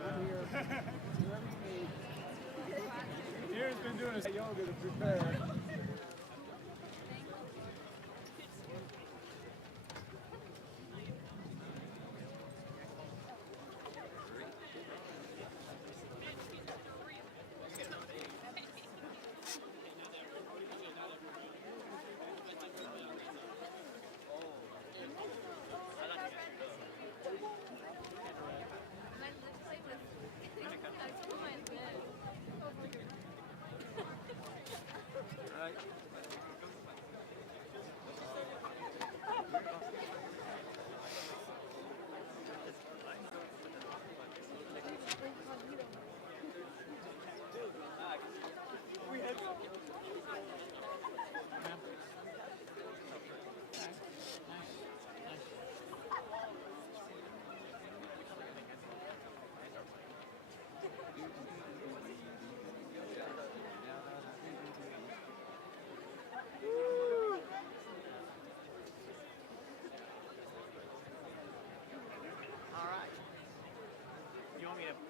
I'm here. Whatever you need. Deer's been doing his yoga to prepare.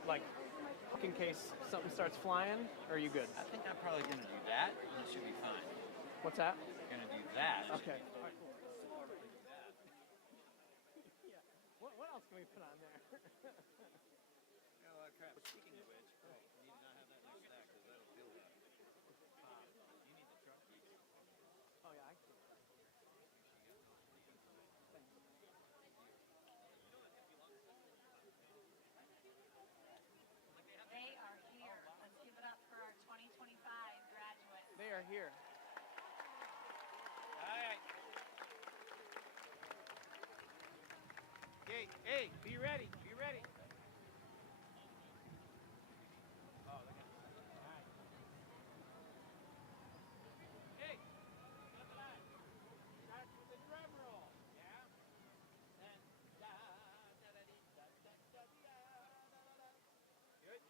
Like, in case something starts flying, or are you good? I think I'm probably going to do that, and it should be fine. What's that? Going to do that. Okay. Yeah. What else can we put on there? Oh, crap. Speaking of which, you need to not have that next to that, because that'll feel that. You need the truck keys. Oh, yeah, I can. They are here. Let's give it up for our 2025 graduates. They are here. All right. Hey, be ready. Be ready. Oh, look at that. All right. Hey, look at that. Start with the drum roll. Yeah? Then, da, da, da, dee, da, da, da, dee, da, da, da, da. Good.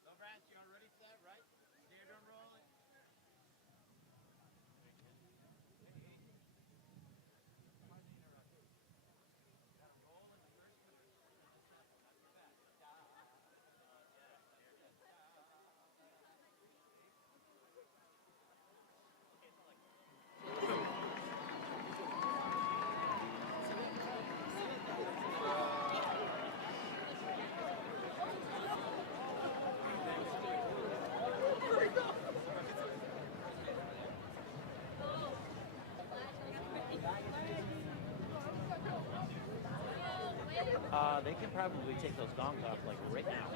So, Branch, you all ready for that, right? Steer drum rolling. They can probably take those gongs off like right now.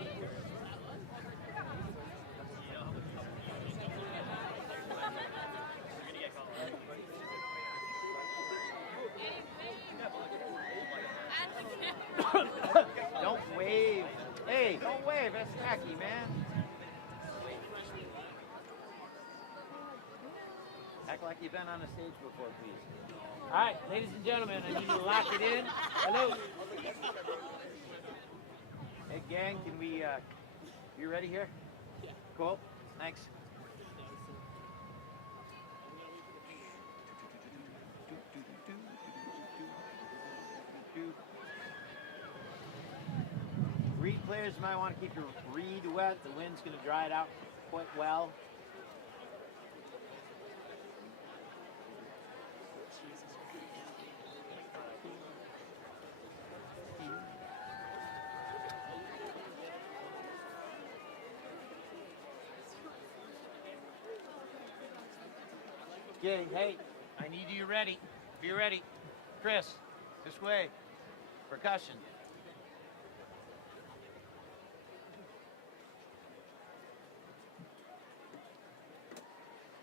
Don't wave. Hey, don't wave. That's tacky, man. Act like you've been on a stage before, please. All right, ladies and gentlemen, I need you to lock it in. Hello. Hey, gang, can we, you ready here? Yeah. Cool. Thanks. Reed players might want to keep your reed wet. The wind's going to dry it out quite well. Okay, hey, I need you ready. Be ready. Chris, this way. Percussion.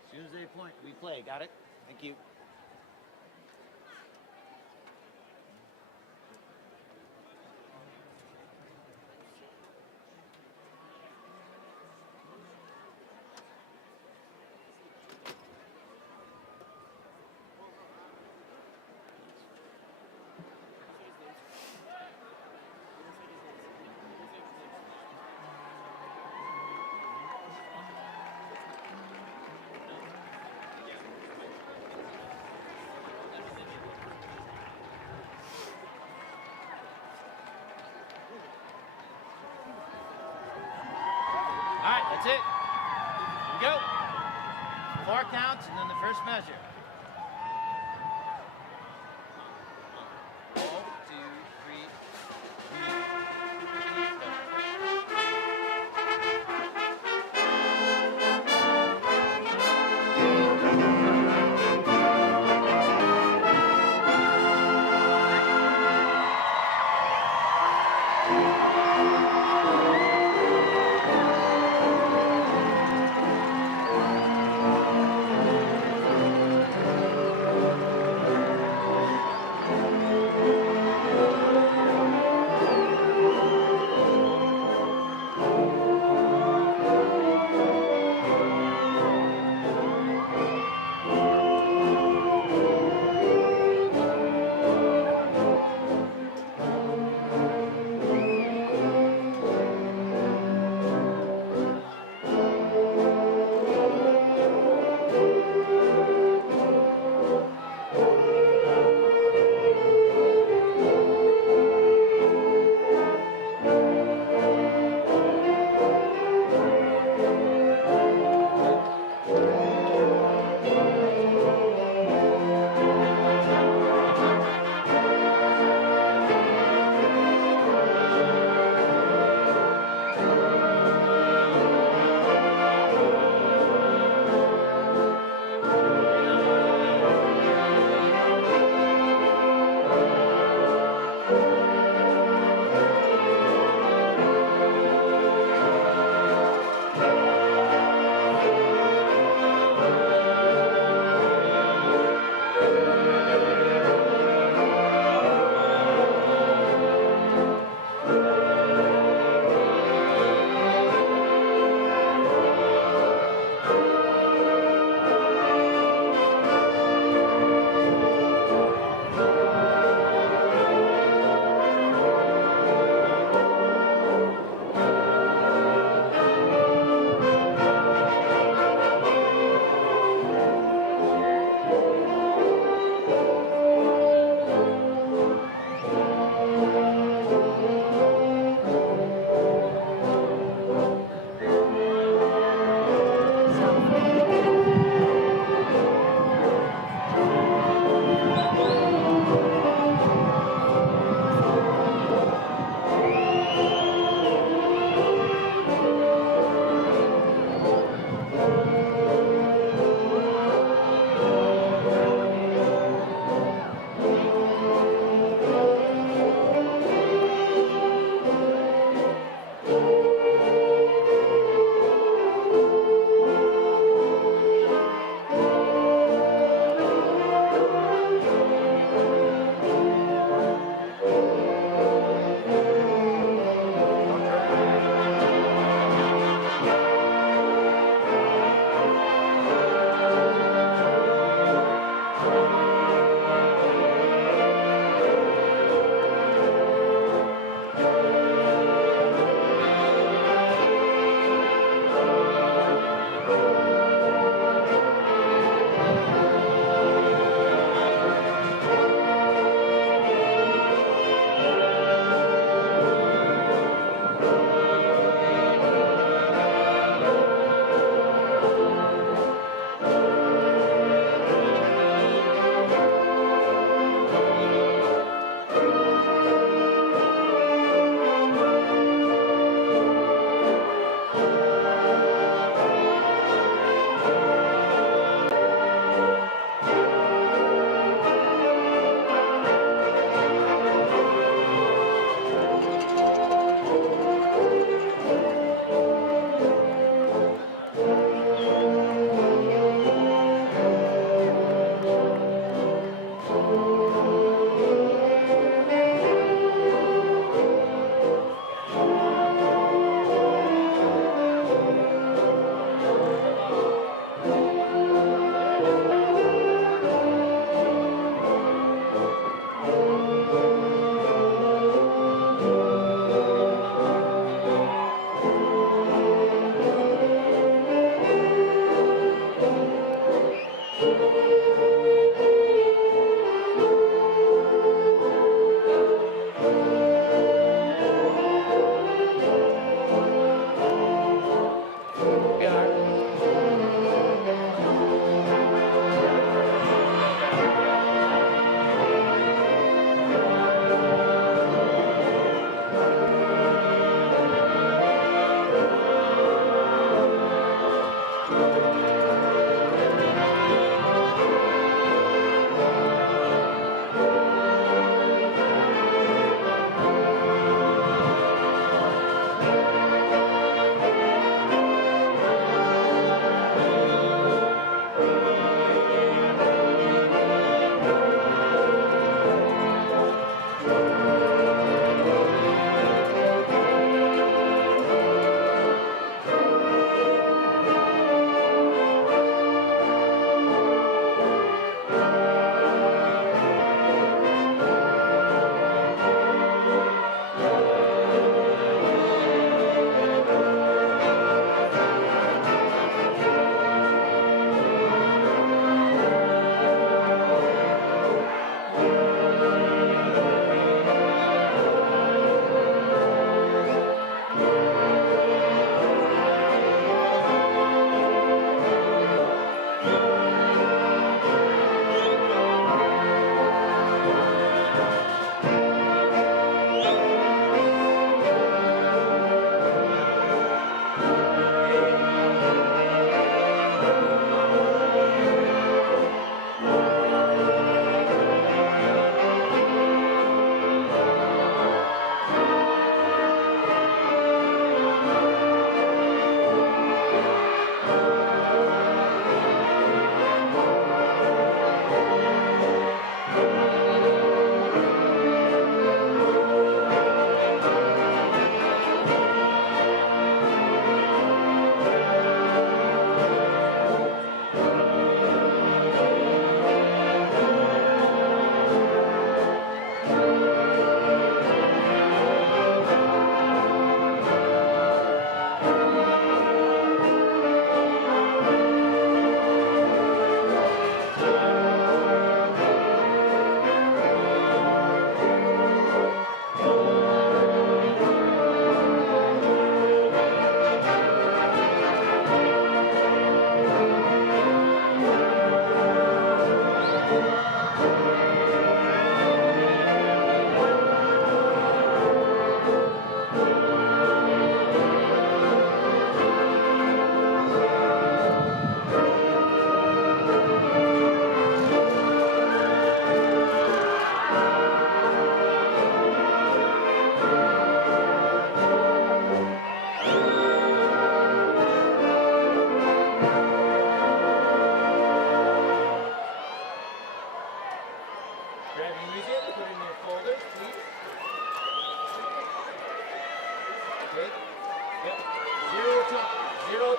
As soon as they point, we play. Got it? Thank you. That's it. Here we go. 4 counts and then the first measure. 1, 2, 3.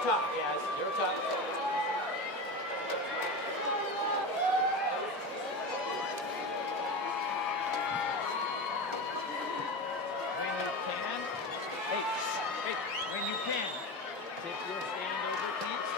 top, yes, your top. When you can, hey, when you can, tip your stand over, please.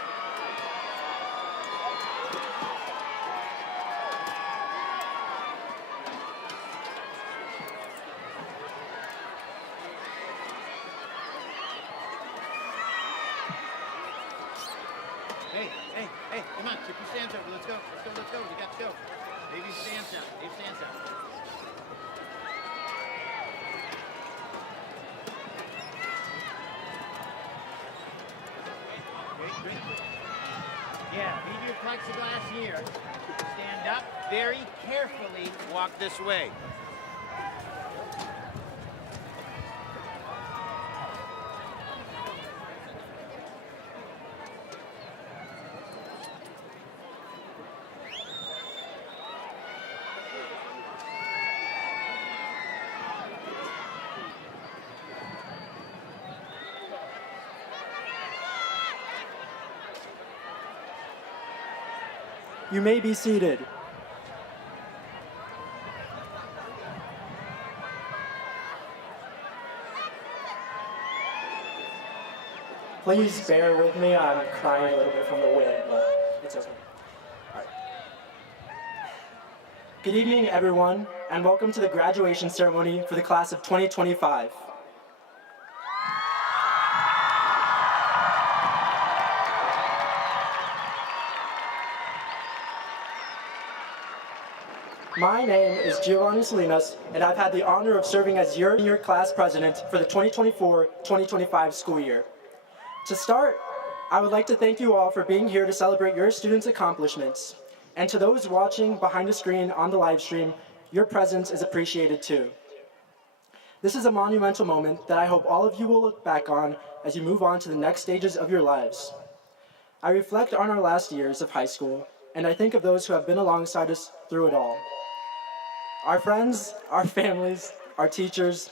Hey, come on, tip your stands over. Let's go. We got to go. Baby stands out. Great. Yeah, leave your plexiglass here. Stand up very carefully. Walk this way. You may be seated. Please bear with me, I'm crying a little bit from the wind, but it's okay. All right. Good evening, everyone, and welcome to the graduation ceremony for the class of 2025. My name is Giovanni Salinas, and I've had the honor of serving as your class president for the 2024-2025 school year. To start, I would like to thank you all for being here to celebrate your students' accomplishments. And to those watching behind the screen on the live stream, your presence is appreciated too. This is a monumental moment that I hope all of you will look back on as you move on to the next stages of your lives. I reflect on our last years of high school, and I think of those who have been alongside us through it all. Our friends, our families, our teachers,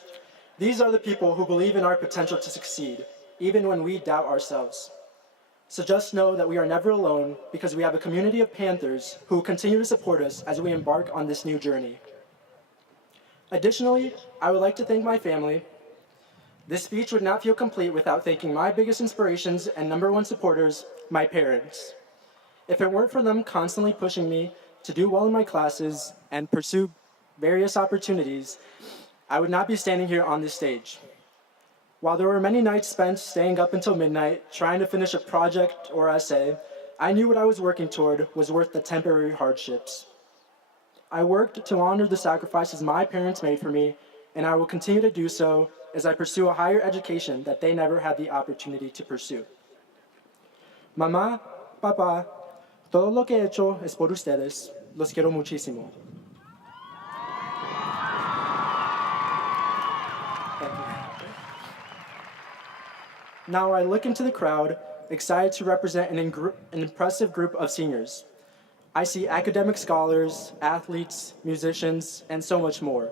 these are the people who believe in our potential to succeed, even when we doubt ourselves. So just know that we are never alone because we have a community of Panthers who will continue to support us as we embark on this new journey. Additionally, I would like to thank my family. This speech would not feel complete without thanking my biggest inspirations and #1 supporters, my parents. If it weren't for them constantly pushing me to do well in my classes and pursue various opportunities, I would not be standing here on this stage. While there were many nights spent staying up until midnight trying to finish a project or essay, I knew what I was working toward was worth the temporary hardships. I worked to honor the sacrifices my parents made for me, and I will continue to do so as I pursue a higher education that they never had the opportunity to pursue. Mamá, papá, todo lo que he hecho es por ustedes. Los quiero muchísimo. Thank you. Now I look into the crowd, excited to represent an impressive group of seniors. I see academic scholars, athletes, musicians, and so much more.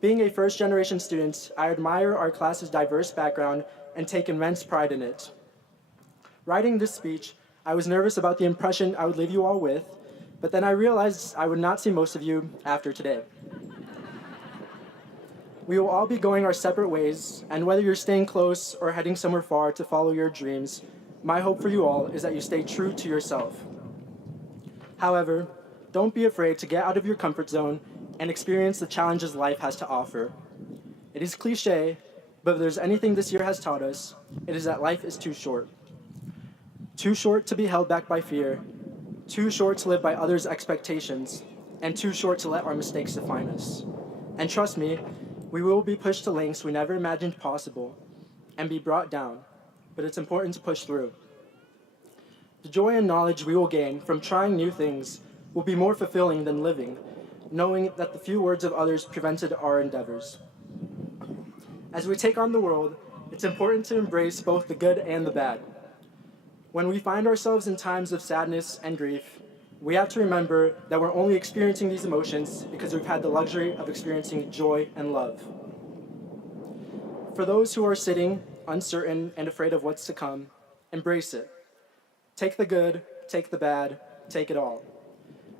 Being a first-generation student, I admire our class's diverse background and take immense pride in it. Writing this speech, I was nervous about the impression I would leave you all with, but then I realized I would not see most of you after today. We will all be going our separate ways, and whether you're staying close or heading somewhere far to follow your dreams, my hope for you all is that you stay true to yourself. However, don't be afraid to get out of your comfort zone and experience the challenges life has to offer. It is cliché, but if there's anything this year has taught us, it is that life is too short. Too short to be held back by fear, too short to live by others' expectations, and too short to let our mistakes define us. And trust me, we will be pushed to lengths we never imagined possible and be brought down, but it's important to push through. The joy and knowledge we will gain from trying new things will be more fulfilling than living, knowing that the few words of others prevented our endeavors. As we take on the world, it's important to embrace both the good and the bad. When we find ourselves in times of sadness and grief, we have to remember that we're only experiencing these emotions because we've had the luxury of experiencing joy and love. For those who are sitting, uncertain, and afraid of what's to come, Embrace it. Take the good, take the bad, take it all.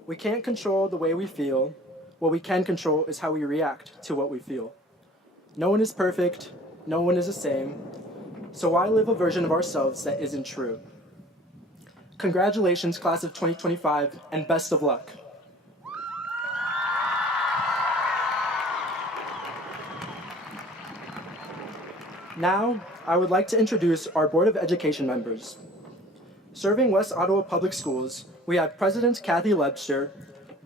We can't control the way we feel. What we can control is how we react to what we feel. No one is perfect, no one is the same, so why live a version of ourselves that isn't true? Congratulations, class of 2025, and best of luck. Now, I would like to introduce our Board of Education members. Serving West Ottawa Public Schools, we have President Kathy Lebster,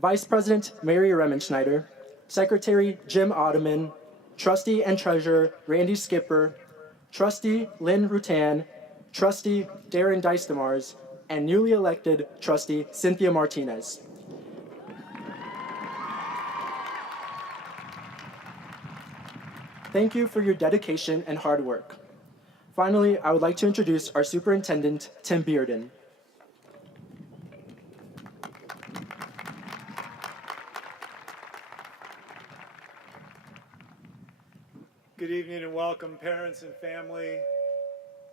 Vice President Mary Remenschneider, Secretary Jim Ottoman, Trustee and Treasurer Randy Skipper, Trustee Lynn Rutan, Trustee Darren Dicemars, and newly elected Trustee Cynthia Martinez. Thank you for your dedication and hard work. Finally, I would like to introduce our Superintendent, Tim Bearden. Good evening and welcome, parents and family,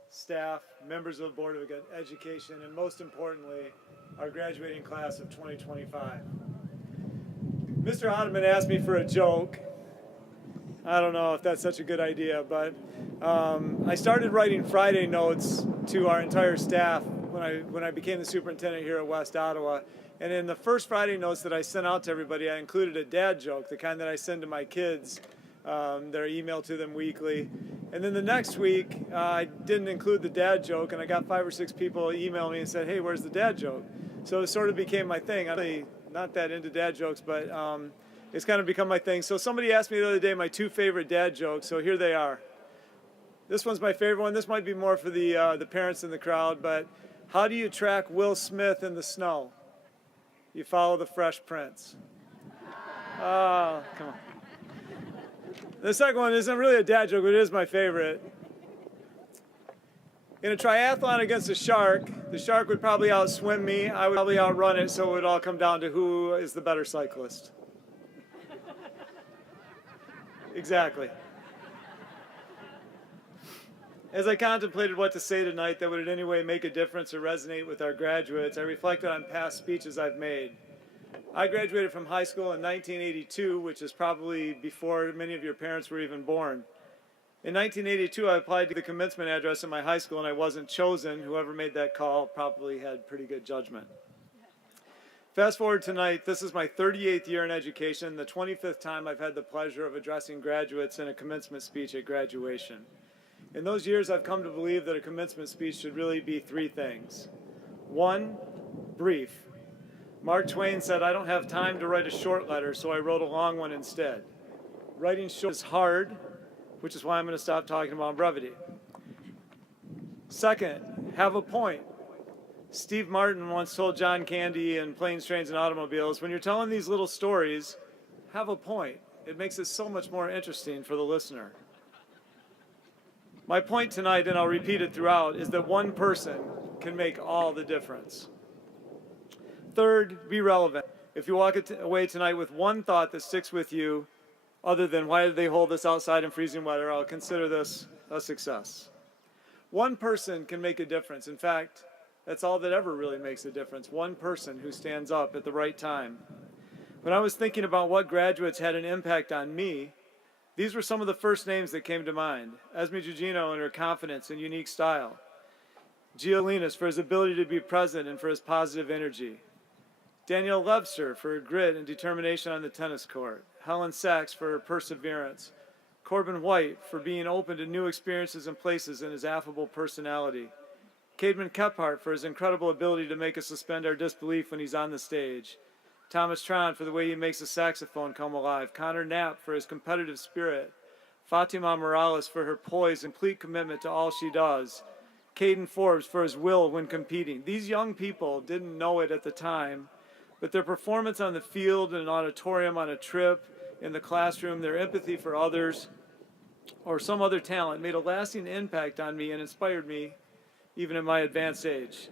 staff, members of the Board of Education, and most importantly, our graduating class of 2025. Mr. Ottoman asked me for a joke. I don't know if that's such a good idea, but I started writing Friday notes to our entire staff when I became the superintendent here at West Ottawa. And in the first Friday notes that I sent out to everybody, I included a dad joke, the kind that I send to my kids. Their email to them weekly. And then the next week, I didn't include the dad joke, and I got 5 or 6 people email me and said, hey, where's the dad joke? So it sort of became my thing. I'm really not that into dad jokes, but it's kind of become my thing. So somebody asked me the other day my 2 favorite dad jokes, so here they are. This one's my favorite one. This might be more for the parents in the crowd, but how do you track Will Smith in the snow? You follow the Fresh Prince. Oh, come on. The second one isn't really a dad joke, but it is my favorite. In a triathlon against a shark, the shark would probably outswim me, I would probably outrun it, so it would all come down to who is the better cyclist. Exactly. As I contemplated what to say tonight that would in any way make a difference or resonate with our graduates, I reflected on past speeches I've made. I graduated from high school in 1982, which is probably before many of your parents were even born. In 1982, I applied to the commencement address at my high school and I wasn't chosen. Whoever made that call probably had pretty good judgment. Fast forward tonight, this is my 38th year in education, the 25th time I've had the pleasure of addressing graduates in a commencement speech at graduation. In those years, I've come to believe that a commencement speech should really be 3 things. 1, brief. Mark Twain said, I don't have time to write a short letter, so I wrote a long one instead. Writing short is hard, which is why I'm going to stop talking about brevity. Second, have a point. Steve Martin once told John Candy in Planes, Trains, and Automobiles, when you're telling these little stories, have a point. It makes it so much more interesting for the listener. My point tonight, and I'll repeat it throughout, is that one person can make all the difference. Third, be relevant. If you walk away tonight with one thought that sticks with you, other than why did they hold this outside in freezing weather, I'll consider this a success. One person can make a difference. In fact, that's all that ever really makes a difference. One person who stands up at the right time. When I was thinking about what graduates had an impact on me, these were some of the first names that came to mind. Esme Gugino and her confidence and unique style. Gio Linas for his ability to be present and for his positive energy. Danielle Lebster for her grit and determination on the tennis court. Helen Sachs for her perseverance. Corbin White for being open to new experiences and places and his affable personality. Cademan Kephart for his incredible ability to make us suspend our disbelief when he's on the stage. Thomas Tron for the way he makes the saxophone come alive. Connor Knapp for his competitive spirit. Fatima Morales for her poise and complete commitment to all she does. Caden Forbes for his will when competing. These young people didn't know it at the time, but their performance on the field, in an auditorium, on a trip, in the classroom, their empathy for others, or some other talent made a lasting impact on me and inspired me even at my advanced age.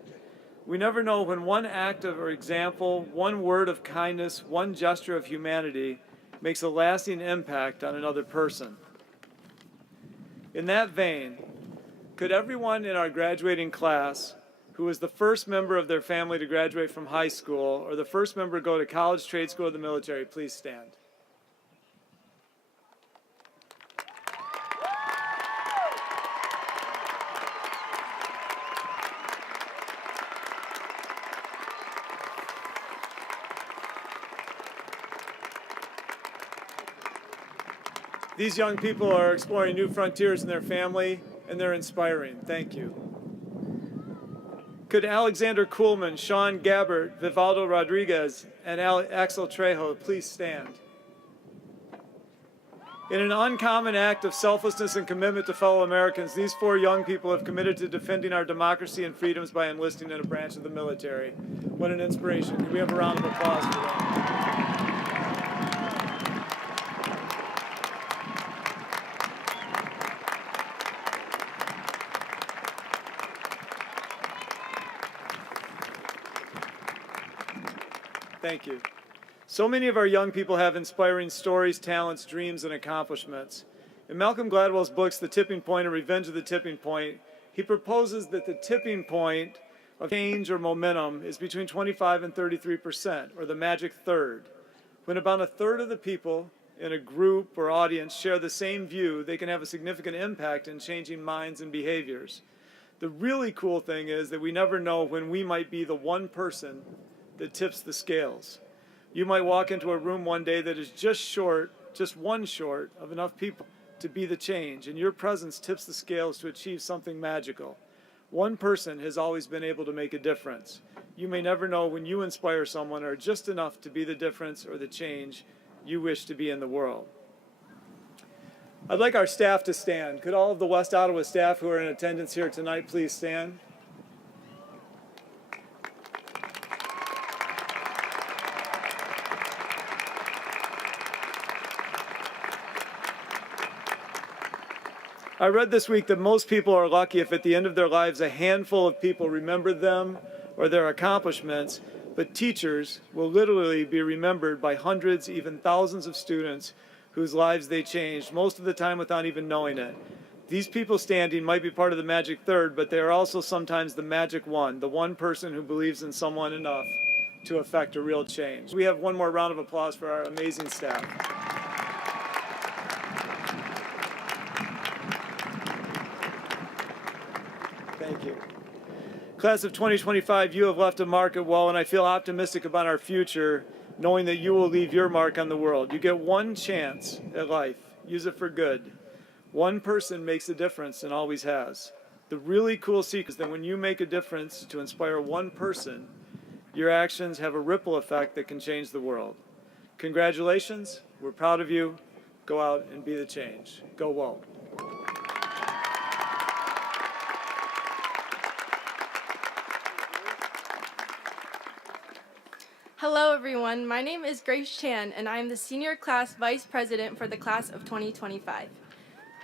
We never know when one act of or example, one word of kindness, one gesture of humanity makes a lasting impact on another person. In that vein, Could everyone in our graduating class who was the first member of their family to graduate from high school or the first member to go to college, trade school, or the military, please stand. These young people are exploring new frontiers in their family, and they're inspiring. Thank you. Could Alexander Kuhlman, Sean Gabbert, Vivaldo Rodriguez, and Axel Trejo please stand? In an uncommon act of selflessness and commitment to fellow Americans, these 4 young people have committed to defending our democracy and freedoms by enlisting in a branch of the military. What an inspiration. Can we have a round of applause for them? Thank you. So many of our young people have inspiring stories, talents, dreams, and accomplishments. In Malcolm Gladwell's books, The Tipping Point and Revenge of the Tipping Point, he proposes that the tipping point of change or momentum is between 25 and 33%, or the magic third. When about a third of the people in a group or audience share the same view, they can have a significant impact in changing minds and behaviors. The really cool thing is that we never know when we might be the one person that tips the scales. You might walk into a room one day that is just one short of enough people to be the change, and your presence tips the scales to achieve something magical. One person has always been able to make a difference. You may never know when you inspire someone or just enough to be the difference or the change you wish to be in the world. I'd like our staff to stand. Could all of the West Ottawa staff who are in attendance here tonight please stand? I read this week that most people are lucky if at the end of their lives a handful of people remember them or their accomplishments, but teachers will literally be remembered by hundreds, even thousands of students whose lives they changed, most of the time without even knowing it. These people standing might be part of the magic third, but they are also sometimes the magic one, the one person who believes in someone enough to affect a real change. We have one more round of applause for our amazing staff. Thank you. Class of 2025, you have left a mark at WELL, and I feel optimistic about our future, knowing that you will leave your mark on the world. You get one chance at life. Use it for good. One person makes a difference and always has. The really cool secret is that when you make a difference to inspire one person, your actions have a ripple effect that can change the world. Congratulations. We're proud of you. Go out and be the change. Go WELL. Hello everyone, my name is Grace Chan and I am the Senior Class Vice President for the Class of 2025.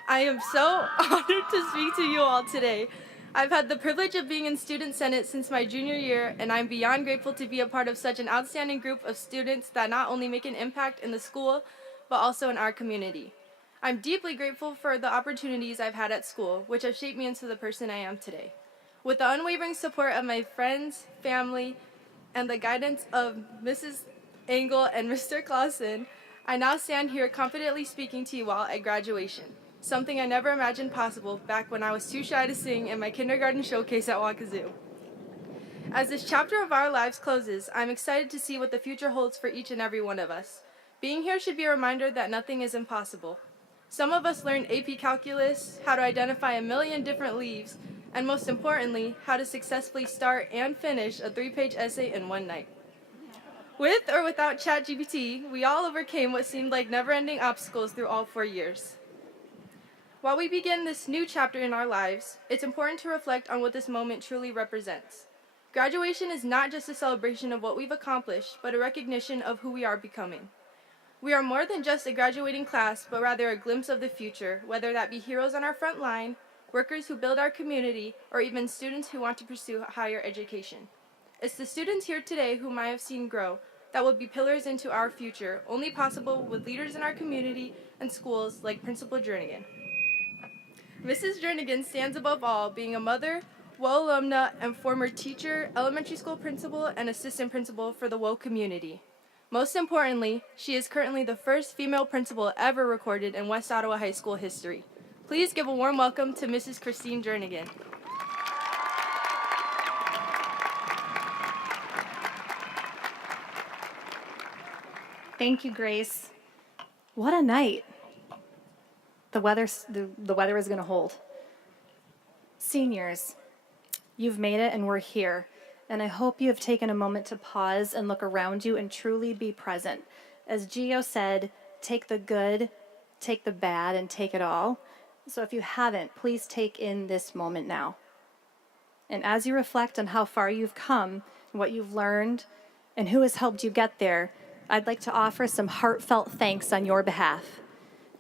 I am so honored to speak to you all today. I've had the privilege of being in Student Senate since my junior year, and I'm beyond grateful to be a part of such an outstanding group of students that not only make an impact in the school, but also in our community. I'm deeply grateful for the opportunities I've had at school, which have shaped me into the person I am today. With the unwavering support of my friends, family, and the guidance of Mrs. Engel and Mr. Clausen, I now stand here confidently speaking to you all at graduation, something I never imagined possible back when I was too shy to sing in my kindergarten showcase at Wakazoo. As this chapter of our lives closes, I'm excited to see what the future holds for each and every one of us. Being here should be a reminder that nothing is impossible. Some of us learned AP Calculus, how to identify a million different leaves, and most importantly, how to successfully start and finish a 3-page essay in one night. With or without ChatGPT, we all overcame what seemed like never-ending obstacles through all 4 years. While we begin this new chapter in our lives, it's important to reflect on what this moment truly represents. Graduation is not just a celebration of what we've accomplished, but a recognition of who we are becoming. We are more than just a graduating class, but rather a glimpse of the future, whether that be heroes on our front line, workers who build our community, or even students who want to pursue higher education. It's the students here today whom I have seen grow that will be pillars into our future, only possible with leaders in our community and schools like Principal Jernigan. Mrs. Jernigan stands above all, being a mother, WO alumna, and former teacher, elementary school principal, and assistant principal for the WO community. Most importantly, she is currently the first female principal ever recorded in West Ottawa High School history. Please give a warm welcome to Mrs. Christine Jernigan. Thank you, Grace. What a night. The weather is going to hold. Seniors, you've made it and we're here. And I hope you have taken a moment to pause and look around you and truly be present. As Gio said, take the good, take the bad, and take it all. So if you haven't, please take in this moment now. And as you reflect on how far you've come, what you've learned, and who has helped you get there, I'd like to offer some heartfelt thanks on your behalf.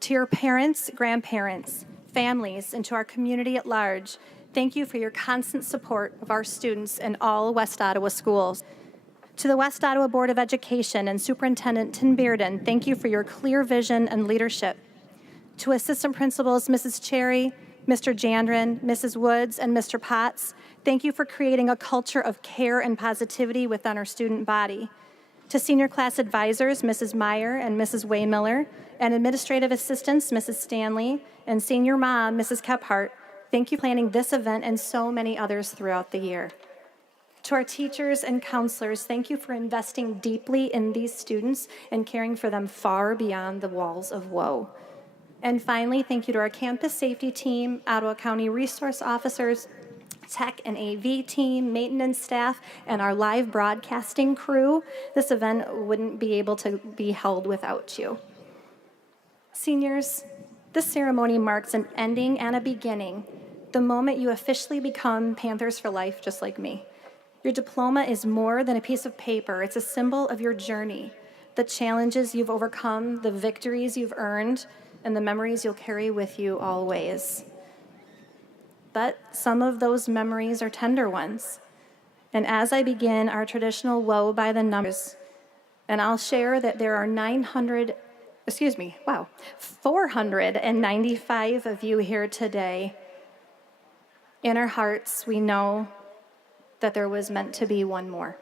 To your parents, grandparents, families, and to our community at large, thank you for your constant support of our students in all West Ottawa schools. To the West Ottawa Board of Education and Superintendent Tim Bearden, thank you for your clear vision and leadership. To Assistant Principals Mrs. Cherry, Mr. Jandrin, Mrs. Woods, and Mr. Potts, thank you for creating a culture of care and positivity within our student body. To Senior Class Advisors Mrs. Meyer and Mrs. Waymiller, and Administrative Assistants Mrs. Stanley, and Senior Mom Mrs. Kephart, thank you for planning this event and so many others throughout the year. To our teachers and counselors, thank you for investing deeply in these students and caring for them far beyond the walls of WO. And finally, thank you to our campus safety team, Ottawa County resource officers, tech and AV team, maintenance staff, and our live broadcasting crew. This event wouldn't be able to be held without you. Seniors, this ceremony marks an ending and a beginning, the moment you officially become Panthers for life, just like me. Your diploma is more than a piece of paper. It's a symbol of your journey, the challenges you've overcome, the victories you've earned, and the memories you'll carry with you always. But some of those memories are tender ones. And as I begin our traditional WO by the numbers, and I'll share that there are 495 of you here today. In our hearts, we know that there was meant to be one more.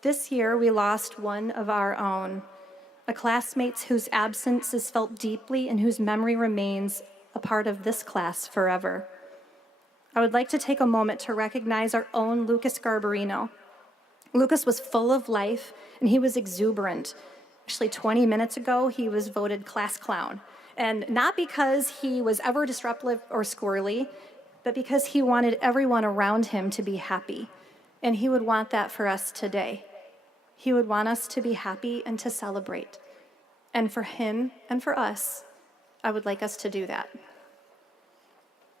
This year, we lost one of our own, a classmate whose absence is felt deeply and whose memory remains a part of this class forever. I would like to take a moment to recognize our own Lucas Garbarino. Lucas was full of life and he was exuberant. Actually, 20 minutes ago, he was voted class clown. And not because he was ever disruptive or squirrely, but because he wanted everyone around him to be happy. And he would want that for us today. He would want us to be happy and to celebrate. And for him and for us, I would like us to do that.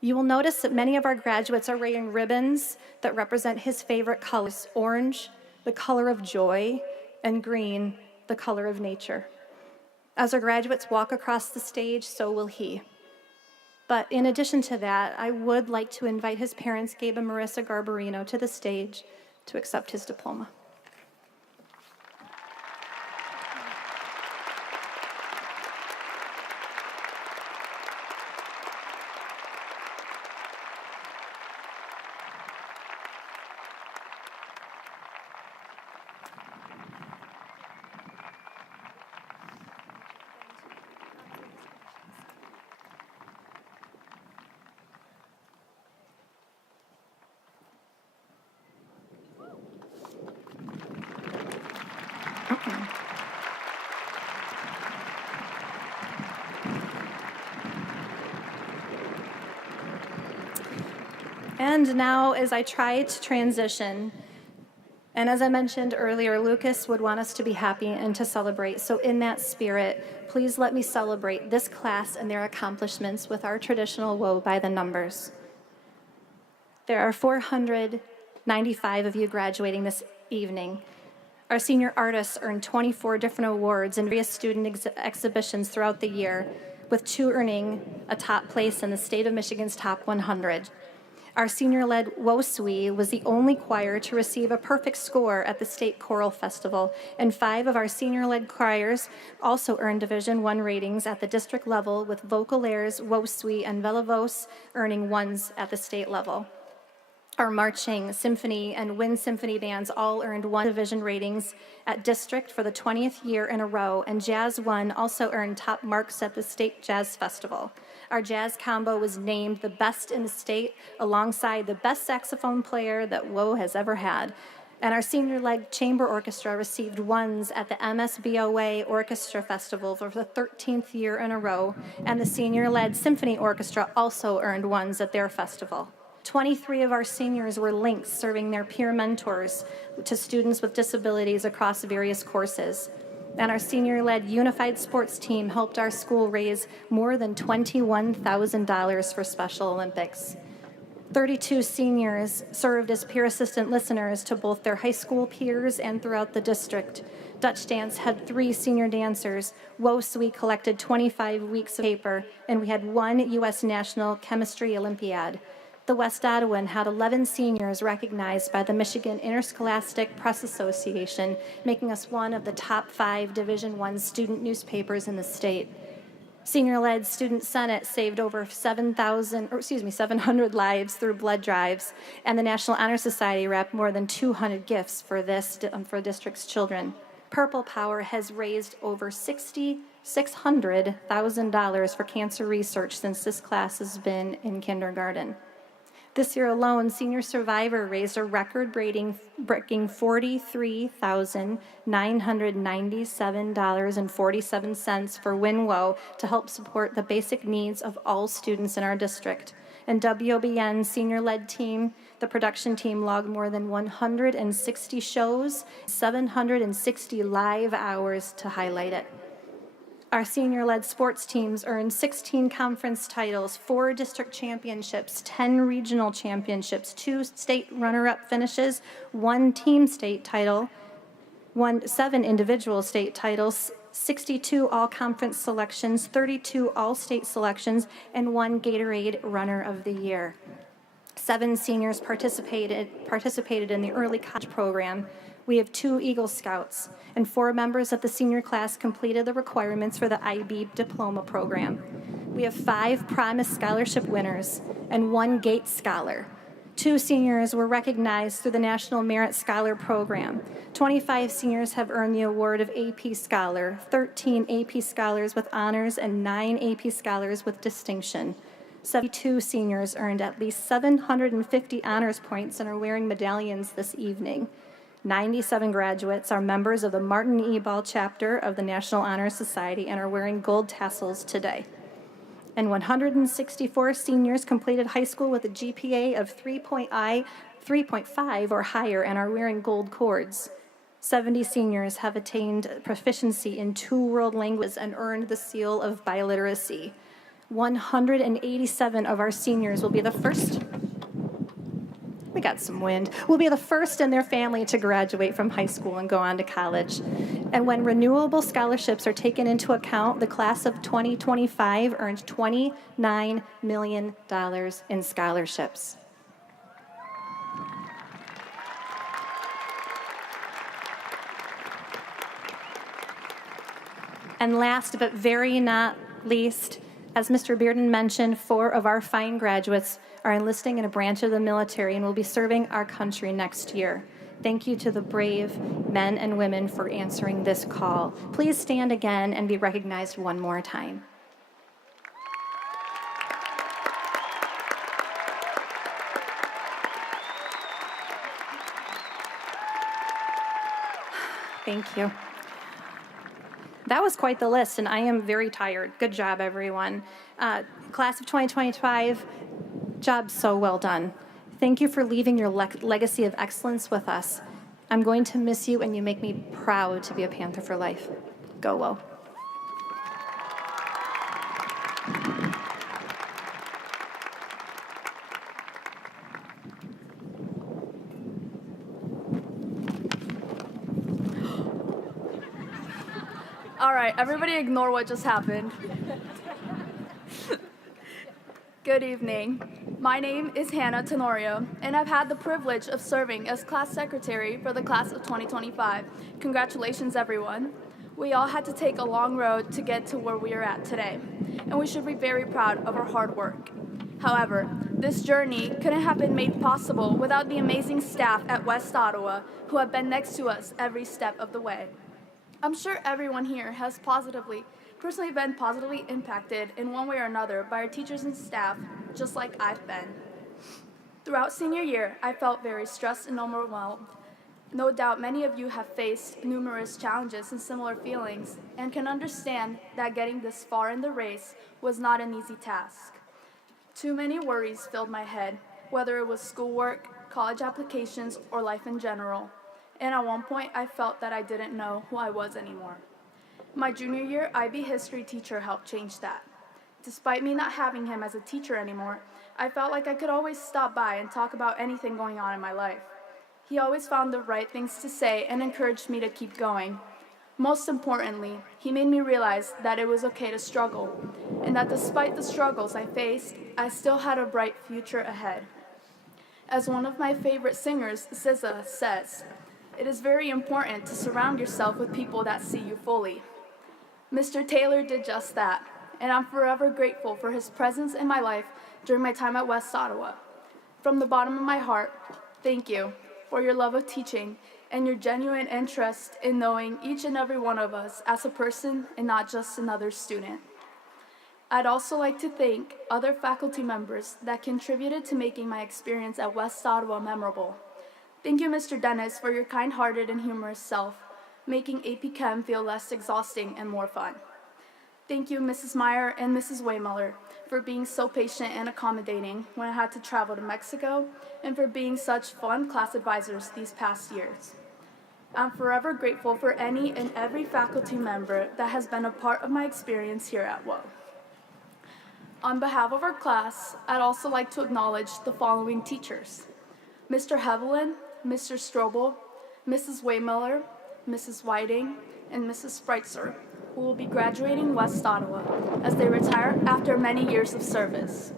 You will notice that many of our graduates are wearing ribbons that represent his favorite colors: orange, the color of joy, and green, the color of nature. As our graduates walk across the stage, so will he. But in addition to that, I would like to invite his parents, Gabe and Marissa Garbarino, to the stage to accept his diploma. And now, as I try to transition, and as I mentioned earlier, Lucas would want us to be happy and to celebrate. So in that spirit, please let me celebrate this class and their accomplishments with our traditional WO by the numbers. There are 495 of you graduating this evening. Our senior artists earned 24 different awards in various student exhibitions throughout the year, with 2 earning a top place in the state of Michigan's top 100. Our senior-led WOSWE was the only choir to receive a perfect score at the State Choral Festival, and 5 of our senior-led choirs also earned Division I ratings at the district level, with Vocalaires, WOSWE, and Velavos earning 1s at the state level. Our marching, symphony, and wind symphony bands all earned 1 division ratings at district for the 20th year in a row, and Jazz 1 also earned top marks at the State Jazz Festival. Our jazz combo was named the best in the state, alongside the best saxophone player that WO has ever had. And our senior-led chamber orchestra received 1s at the MSBOA Orchestra Festival for the 13th year in a row, and the senior-led symphony orchestra also earned 1s at their festival. 23 of our seniors were links, serving their peer mentors to students with disabilities across various courses. And our senior-led unified sports team helped our school raise more than $21,000 for Special Olympics. 32 seniors served as peer assistant listeners to both their high school peers and throughout the district. Dutch Dance had 3 senior dancers. WOSWE collected 25 weeks of paper, and we had 1 U.S. National Chemistry Olympiad. The West Ottawan had 11 seniors recognized by the Michigan Interscholastic Press Association, making us one of the top 5 Division I student newspapers in the state. Senior-led Student Senate saved over 700 lives through blood drives, and the National Honor Society wrapped more than 200 gifts for for district's children. Purple Power has raised over $600,000 for cancer research since this class has been in kindergarten. This year alone, Senior Survivor raised a record-breaking $43,997.47 for WinWo to help support the basic needs of all students in our district. And WOBN senior-led team, the production team, logged more than 160 shows, 760 live hours to highlight it. Our senior-led sports teams earned 16 conference titles, 4 district championships, 10 regional championships, 2 state runner-up finishes, 1 team state title, 7 individual state titles, 62 all-conference selections, 32 all-state selections, and 1 Gatorade Runner of the Year. 7 seniors participated in the early college program. We have 2 Eagle Scouts, and 4 members of the senior class completed the requirements for the IB Diploma program. We have 5 Promise Scholarship winners and 1 Gates Scholar. 2 seniors were recognized through the National Merit Scholar Program. 25 seniors have earned the award of AP Scholar, 13 AP Scholars with honors, and 9 AP Scholars with distinction. 72 seniors earned at least 750 honors points and are wearing medallions this evening. 97 graduates are members of the Martin E. Ball chapter of the National Honor Society and are wearing gold tassels today. And 164 seniors completed high school with a GPA of 3.5 or higher and are wearing gold cords. 70 seniors have attained proficiency in 2 world languages and earned the seal of biliteracy. 187 of our seniors will be the first. We got some wind. Will be the first in their family to graduate from high school and go on to college. And when renewable scholarships are taken into account, the class of 2025 earned $29 million in scholarships. And last but very not least, as Mr. Bearden mentioned, 4 of our fine graduates are enlisting in a branch of the military and will be serving our country next year. Thank you to the brave men and women for answering this call. Please stand again and be recognized one more time. Thank you. That was quite the list, and I am very tired. Good job, everyone. Class of 2025, job so well done. Thank you for leaving your legacy of excellence with us. I'm going to miss you, and you make me proud to be a Panther for life. Go WO. All right, everybody ignore what just happened. Good evening. My name is Hannah Tenorio, and I've had the privilege of serving as class secretary for the class of 2025. Congratulations, everyone. We all had to take a long road to get to where we are at today, and we should be very proud of our hard work. However, this journey couldn't have been made possible without the amazing staff at West Ottawa who have been next to us every step of the way. I'm sure everyone here has personally been positively impacted in one way or another by our teachers and staff, just like I've been. Throughout senior year, I felt very stressed and overwhelmed. No doubt many of you have faced numerous challenges and similar feelings and can understand that getting this far in the race was not an easy task. Too many worries filled my head, whether it was schoolwork, college applications, or life in general. And at one point, I felt that I didn't know who I was anymore. My junior year IB history teacher helped change that. Despite me not having him as a teacher anymore, I felt like I could always stop by and talk about anything going on in my life. He always found the right things to say and encouraged me to keep going. Most importantly, he made me realize that it was okay to struggle, and that despite the struggles I faced, I still had a bright future ahead. As one of my favorite singers, SZA, says, it is very important to surround yourself with people that see you fully. Mr. Taylor did just that, and I'm forever grateful for his presence in my life during my time at West Ottawa. From the bottom of my heart, thank you for your love of teaching and your genuine interest in knowing each and every one of us as a person and not just another student. I'd also like to thank other faculty members that contributed to making my experience at West Ottawa memorable. Thank you, Mr. Dennis, for your kind-hearted and humorous self, making AP Chem feel less exhausting and more fun. Thank you, Mrs. Meyer and Mrs. Waymuller, for being so patient and accommodating when I had to travel to Mexico, and for being such fun class advisors these past years. I'm forever grateful for any and every faculty member that has been a part of my experience here at WO. On behalf of our class, I'd also like to acknowledge the following teachers: Mr. Hevelin, Mr. Strobel, Mrs. Waymiller, Mrs. Whiting, and Mrs. Spreitzer, who will be graduating West Ottawa as they retire after many years of service.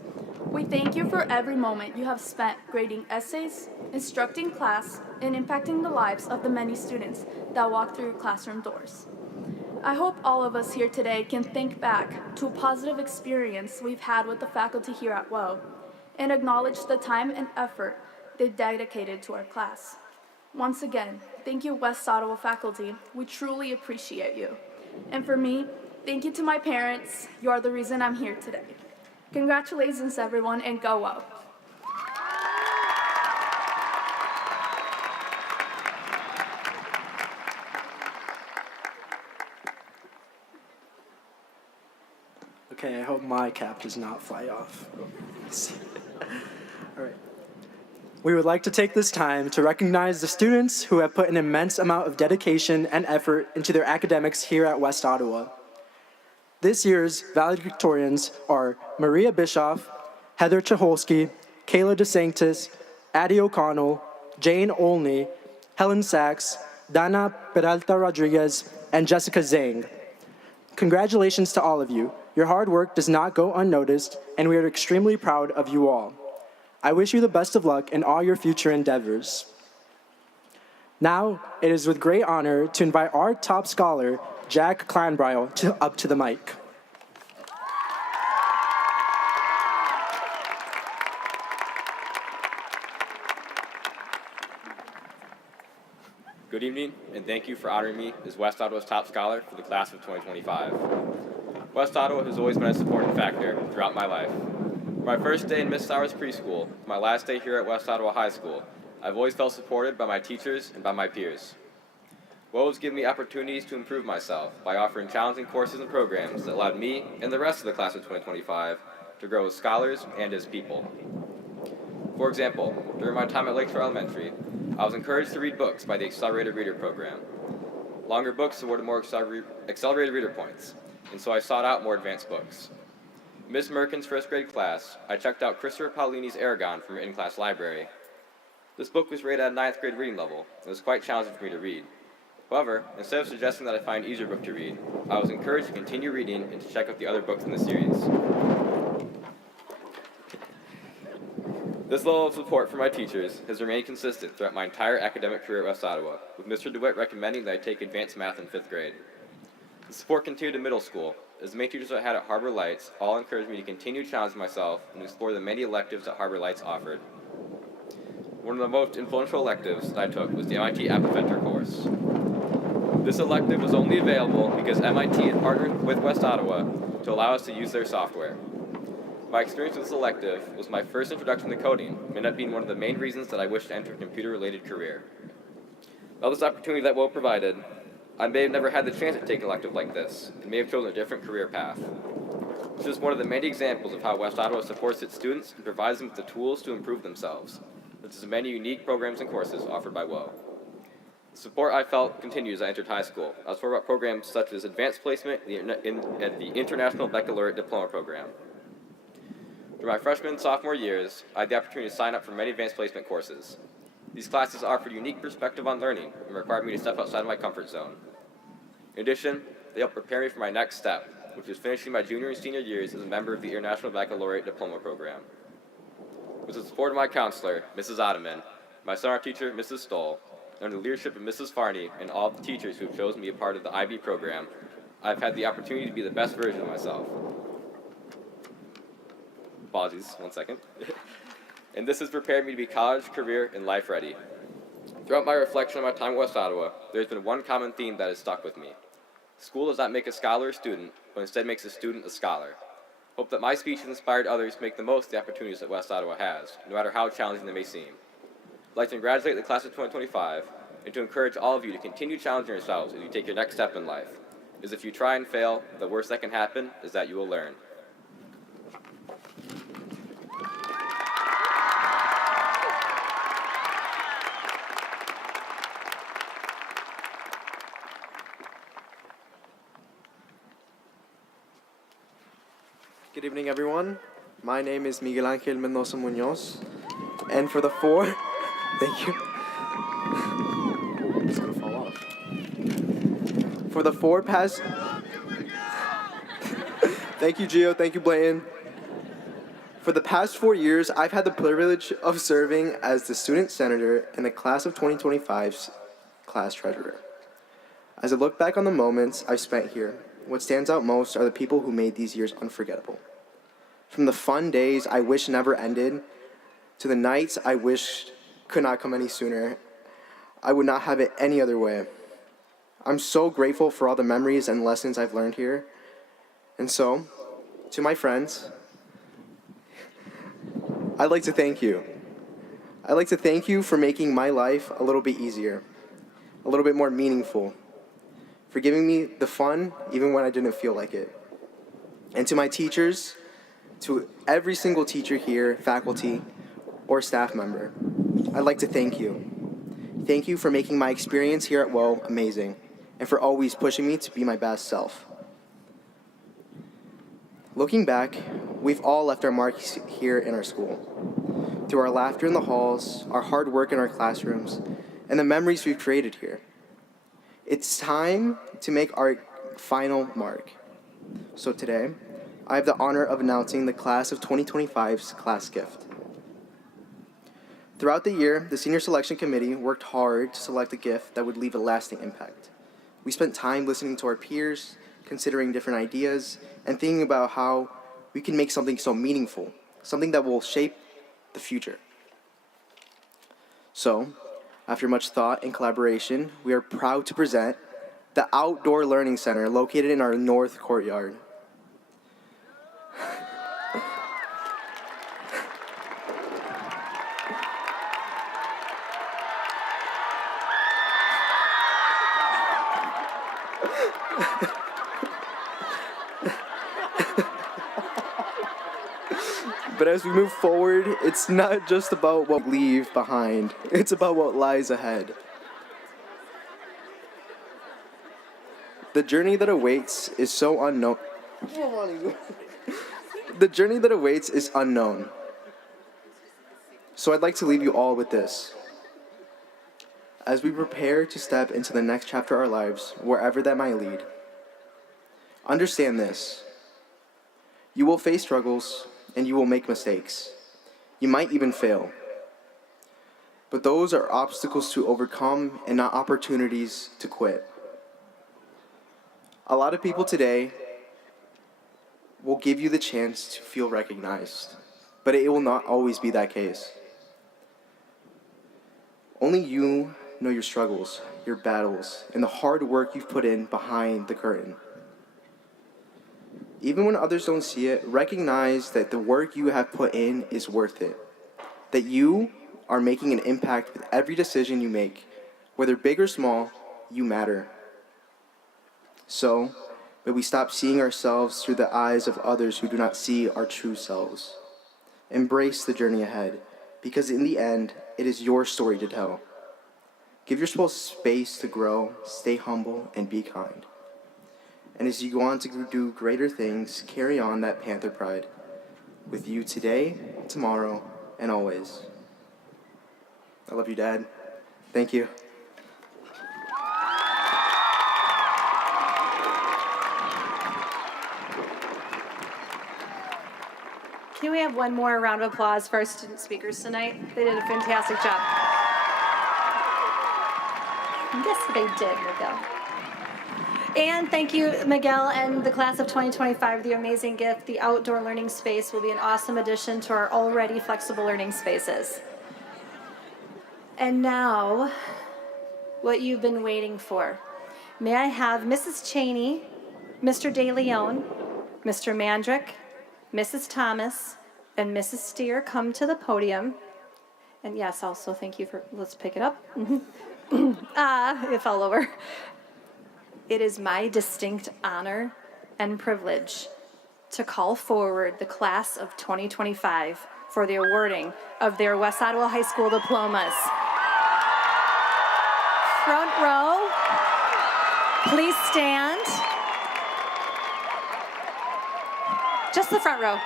We thank you for every moment you have spent grading essays, instructing class, and impacting the lives of the many students that walk through your classroom doors. I hope all of us here today can think back to a positive experience we've had with the faculty here at WO and acknowledge the time and effort they've dedicated to our class. Once again, thank you, West Ottawa faculty. We truly appreciate you. And for me, thank you to my parents. You are the reason I'm here today. Congratulations, everyone, and go WO. Okay, I hope my cap does not fly off. All right. We would like to take this time to recognize the students who have put an immense amount of dedication and effort into their academics here at West Ottawa. This year's valedictorians are Maria Bischoff, Heather Chholsky, Kayla DeSanctis, Addie O'Connell, Jane Olney, Helen Sachs, Dana Peralta Rodriguez, and Jessica Zhang. Congratulations to all of you. Your hard work does not go unnoticed, and we are extremely proud of you all. I wish you the best of luck in all your future endeavors. Now, it is with great honor to invite our top scholar, Jack Clanbryle, up to the mic. Good evening, and thank you for honoring me as West Ottawa's top scholar for the class of 2025. West Ottawa has always been a supporting factor throughout my life. From my first day in Miss Sauer's preschool, to my last day here at West Ottawa High School, I've always felt supported by my teachers and by my peers. WO has given me opportunities to improve myself by offering challenging courses and programs that allowed me and the rest of the class of 2025 to grow as scholars and as people. For example, during my time at Lakeshore Elementary, I was encouraged to read books by the Accelerated Reader program. Longer books awarded more accelerated reader points, and so I sought out more advanced books. In Miss Merkin's first grade class, I checked out Christopher Paolini's Aragon from her in-class library. This book was rated at a 9th grade reading level, and was quite challenging for me to read. However, instead of suggesting that I find an easier book to read, I was encouraged to continue reading and to check out the other books in the series. This level of support from my teachers has remained consistent throughout my entire academic career at West Ottawa, with Mr. DeWitt recommending that I take advanced math in 5th grade. The support continued in middle school, as the main teachers I had at Harbor Lights all encouraged me to continue challenging myself and explore the many electives that Harbor Lights offered. One of the most influential electives that I took was the MIT Appfenter course. This elective was only available because MIT had partnered with West Ottawa to allow us to use their software. My experience with this elective was my first introduction to coding, and ended up being one of the main reasons that I wished to enter a computer-related career. Without this opportunity that WO provided, I may have never had the chance to take an elective like this, and may have chosen a different career path. This is one of the many examples of how West Ottawa supports its students and provides them with the tools to improve themselves, such as the many unique programs and courses offered by WO. The support I felt continued as I entered high school. I was supported by programs such as Advanced Placement at the International Baccalaureate Diploma program. During my freshman and sophomore years, I had the opportunity to sign up for many advanced placement courses. These classes offered a unique perspective on learning and required me to step outside of my comfort zone. In addition, they helped prepare me for my next step, which was finishing my junior and senior years as a member of the International Baccalaureate Diploma program. With the support of my counselor, Mrs. Ottoman, my seminar teacher, Mrs. Stoll, and under the leadership of Mrs. Farney and all of the teachers who have chosen to be a part of the IB program, I've had the opportunity to be the best version of myself. Apologies, 1 second. And this has prepared me to be college, career, and life ready. Throughout my reflection on my time at West Ottawa, there's been one common theme that has stuck with me. School does not make a scholar a student, but instead makes a student a scholar. Hope that my speech has inspired others to make the most of the opportunities that West Ottawa has, no matter how challenging they may seem. I'd like to congratulate the class of 2025, and to encourage all of you to continue challenging yourselves as you take your next step in life. As if you try and fail, the worst that can happen is that you will learn. Good evening, everyone. My name is Miguel Ángel Mendoza Muñoz, and for the four, thank you. It's gonna fall off. For the four past, thank you, Gio. Thank you, Blayton. For the past 4 years, I've had the privilege of serving as the student senator and the class of 2025's class treasurer. As I look back on the moments I've spent here, what stands out most are the people who made these years unforgettable. From the fun days I wish never ended, to the nights I wished could not come any sooner, I would not have it any other way. I'm so grateful for all the memories and lessons I've learned here. And so, to my friends, I'd like to thank you. I'd like to thank you for making my life a little bit easier, a little bit more meaningful, for giving me the fun even when I didn't feel like it. And to my teachers, to every single teacher here, faculty, or staff member, I'd like to thank you. Thank you for making my experience here at WO amazing, and for always pushing me to be my best self. Looking back, we've all left our marks here in our school, through our laughter in the halls, our hard work in our classrooms, and the memories we've created here. It's time to make our final mark. So today, I have the honor of announcing the class of 2025's class gift. Throughout the year, the Senior Selection Committee worked hard to select a gift that would leave a lasting impact. We spent time listening to our peers, considering different ideas, and thinking about how we can make something so meaningful, something that will shape the future. So, after much thought and collaboration, we are proud to present the Outdoor Learning Center located in our North Courtyard. But as we move forward, it's not just about what we leave behind. It's about what lies ahead. The journey that awaits is so unknown. The journey that awaits is unknown. So I'd like to leave you all with this. As we prepare to step into the next chapter of our lives, wherever that might lead, understand this. You will face struggles, and you will make mistakes. You might even fail. But those are obstacles to overcome and not opportunities to quit. A lot of people today will give you the chance to feel recognized, but it will not always be that case. Only you know your struggles, your battles, and the hard work you've put in behind the curtain. Even when others don't see it, recognize that the work you have put in is worth it. That you are making an impact with every decision you make. Whether big or small, you matter. So, may we stop seeing ourselves through the eyes of others who do not see our true selves. Embrace the journey ahead, because in the end, it is your story to tell. Give yourself space to grow, stay humble, and be kind. And as you go on to do greater things, carry on that Panther pride with you today, tomorrow, and always. I love you, Dad. Thank you. Can we have one more round of applause for our student speakers tonight? They did a fantastic job. Yes, they did, Miguel. And thank you, Miguel, and the class of 2025, the amazing gift. The outdoor learning space will be an awesome addition to our already flexible learning spaces. And now, what you've been waiting for. May I have Mrs. Cheney, Mr. De Leon, Mr. Mandrick, Mrs. Thomas, and Mrs. Steer come to the podium. And yes, also thank you for, let's pick it up. It fell over. It is my distinct honor and privilege to call forward the class of 2025 for the awarding of their West Ottawa High School diplomas. Front row, please stand. Just the front row.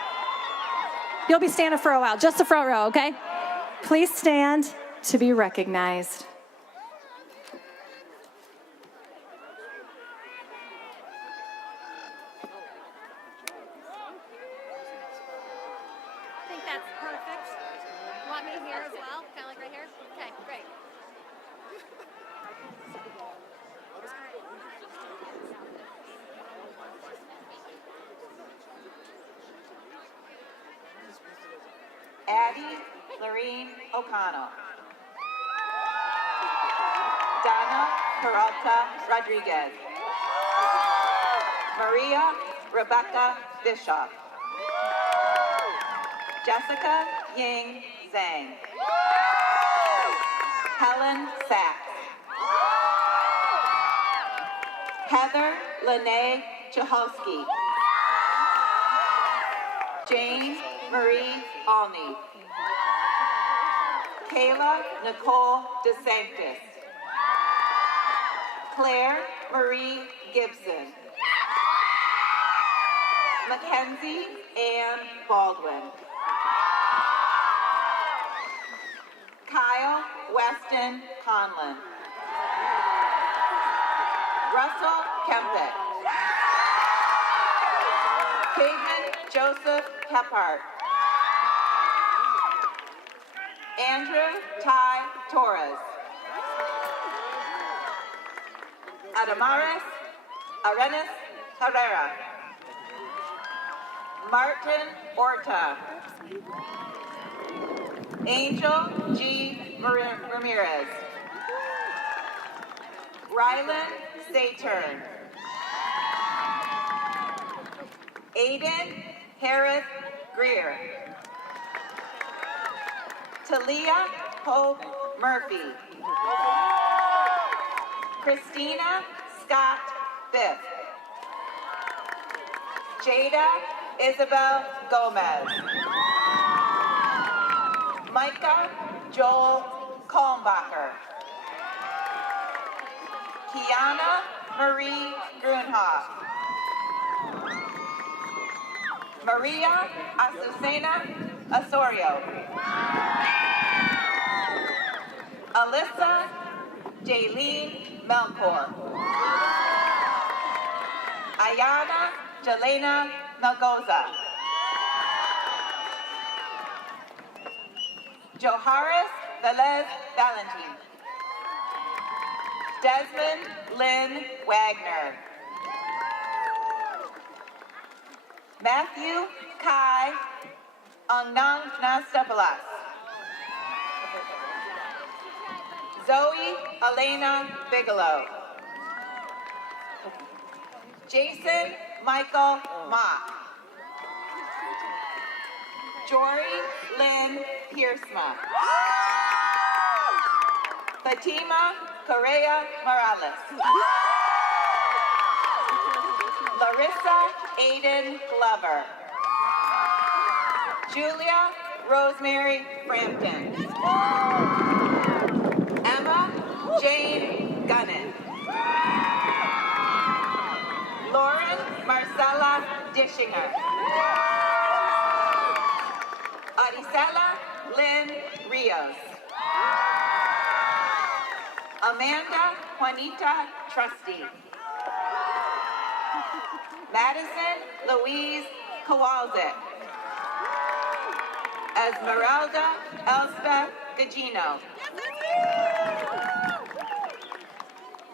You'll be standing for a while, just the front row, okay? Please stand to be recognized. I think that's perfect. Want me here as well? Kind of like right here? Okay, great. Addie Lorene O'Connell. Donna Peralta Rodriguez. Maria Rebecca Bishop. Jessica Ying Zhang. Helen Sachs. Heather Lene Chahowski. Jane Marie Alney. Kayla Nicole DeSanctis. Claire Marie Gibson. Mackenzie Ann Baldwin. Kyle Weston Conlon. Russell Kempick. Caden Joseph Kephart. Andrew Ty Torres. Adamaris Arenas Herrera. Martin Orta. Angel G. Ramirez. Rylan Saturn. Aiden Harris Greer. Talia Hope Murphy. Christina Scott Biff. Jada Isabel Gomez. Micah Joel Kalmbacher. Kiana Marie Grunhoff. Maria Azucena Osorio. Alyssa Jaylene Melkor. Ayana Jelena Melgoza. Joharis Velez Valentin. Desmond Lynn Wagner. Matthew Kai Angnang Nastapalas. Zoe Elena Bigelow. Jason Michael Mock. Jory Lynn Piersma. Fatima Correa Morales. Larissa Aiden Glover. Julia Rosemary Frampton. Emma Jane Gunnan. Lauren Marcella Dishinger. Arisela Lynn Rios. Amanda Juanita Trusty. Madison Louise Kowalczyk. Esmeralda Elspeth Gagino.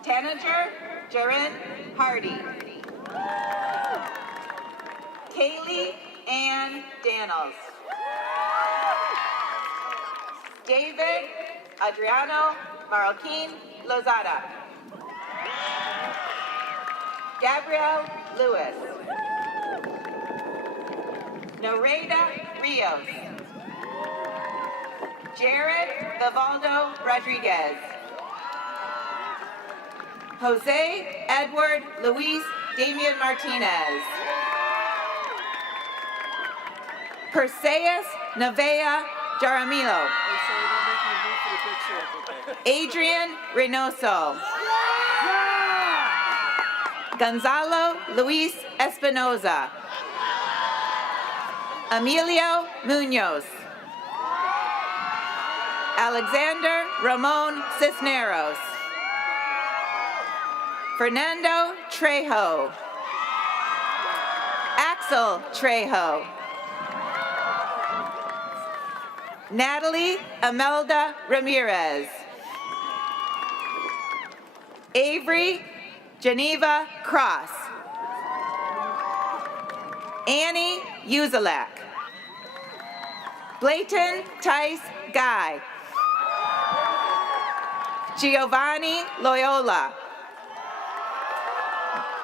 Tanager Jarin Hardy. Kaylee Ann Daniels. David Adriano Marroquin Lozada. Gabrielle Lewis. Nareda Rios. Jared Vivaldo Rodriguez. Jose Edward Luis Damian Martinez. Perseus Nevea Jaramillo. Adrian Reynoso. Gonzalo Luis Espinoza. Emilio Munoz. Alexander Ramon Cisneros. Fernando Trejo. Axel Trejo. Natalie Imelda Ramirez. Avery Geneva Cross. Annie Uzalak. Blayton Tice Guy. Giovanni Loyola.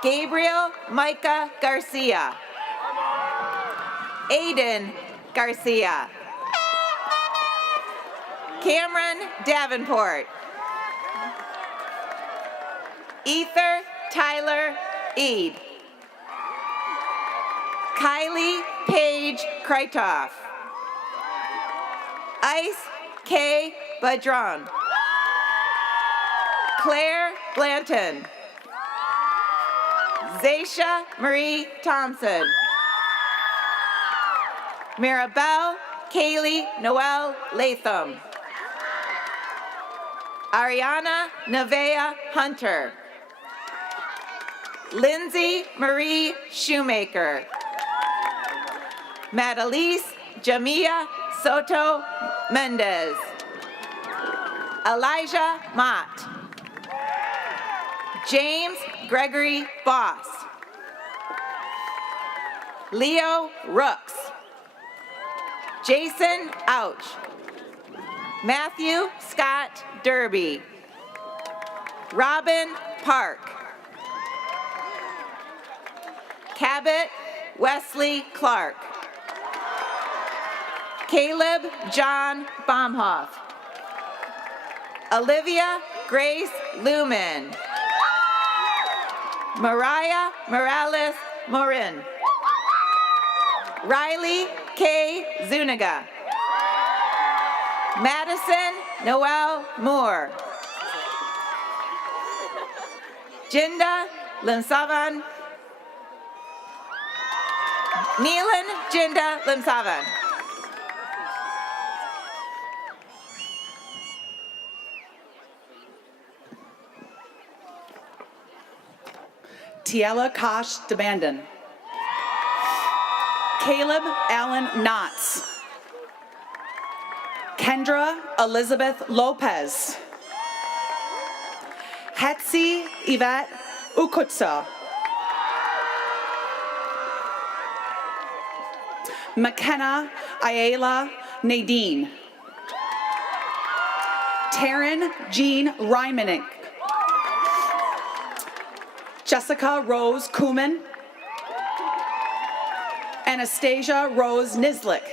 Gabriel Micah Garcia. Aiden Garcia. Cameron Davenport. Ether Tyler Eid. Kylie Paige Krytoff. Ice K. Badron. Claire Blanton. Zaisha Marie Thompson. Maribel Kaylee Noel Latham. Ariana Nevea Hunter. Lindsay Marie Shoemaker. Madalise Jamia Soto Mendez. Elijah Mott. James Gregory Boss. Leo Rooks. Jason Ouch. Matthew Scott Derby. Robin Park. Cabot Wesley Clark. Caleb John Baumhoff. Olivia Grace Lumen. Mariah Morales Morin. Riley K. Zuniga. Madison Noel Moore. Jinda Limsavan. Neelan Jinda Limsavan. Tiela Kosh DeBandon. Caleb Allen Knotts. Kendra Elizabeth Lopez. Hetzi Yvette Ukutsa. McKenna Ayala Nadine. Taryn Jean Reimanek. Jessica Rose Kuhlman. Anastasia Rose Nislik.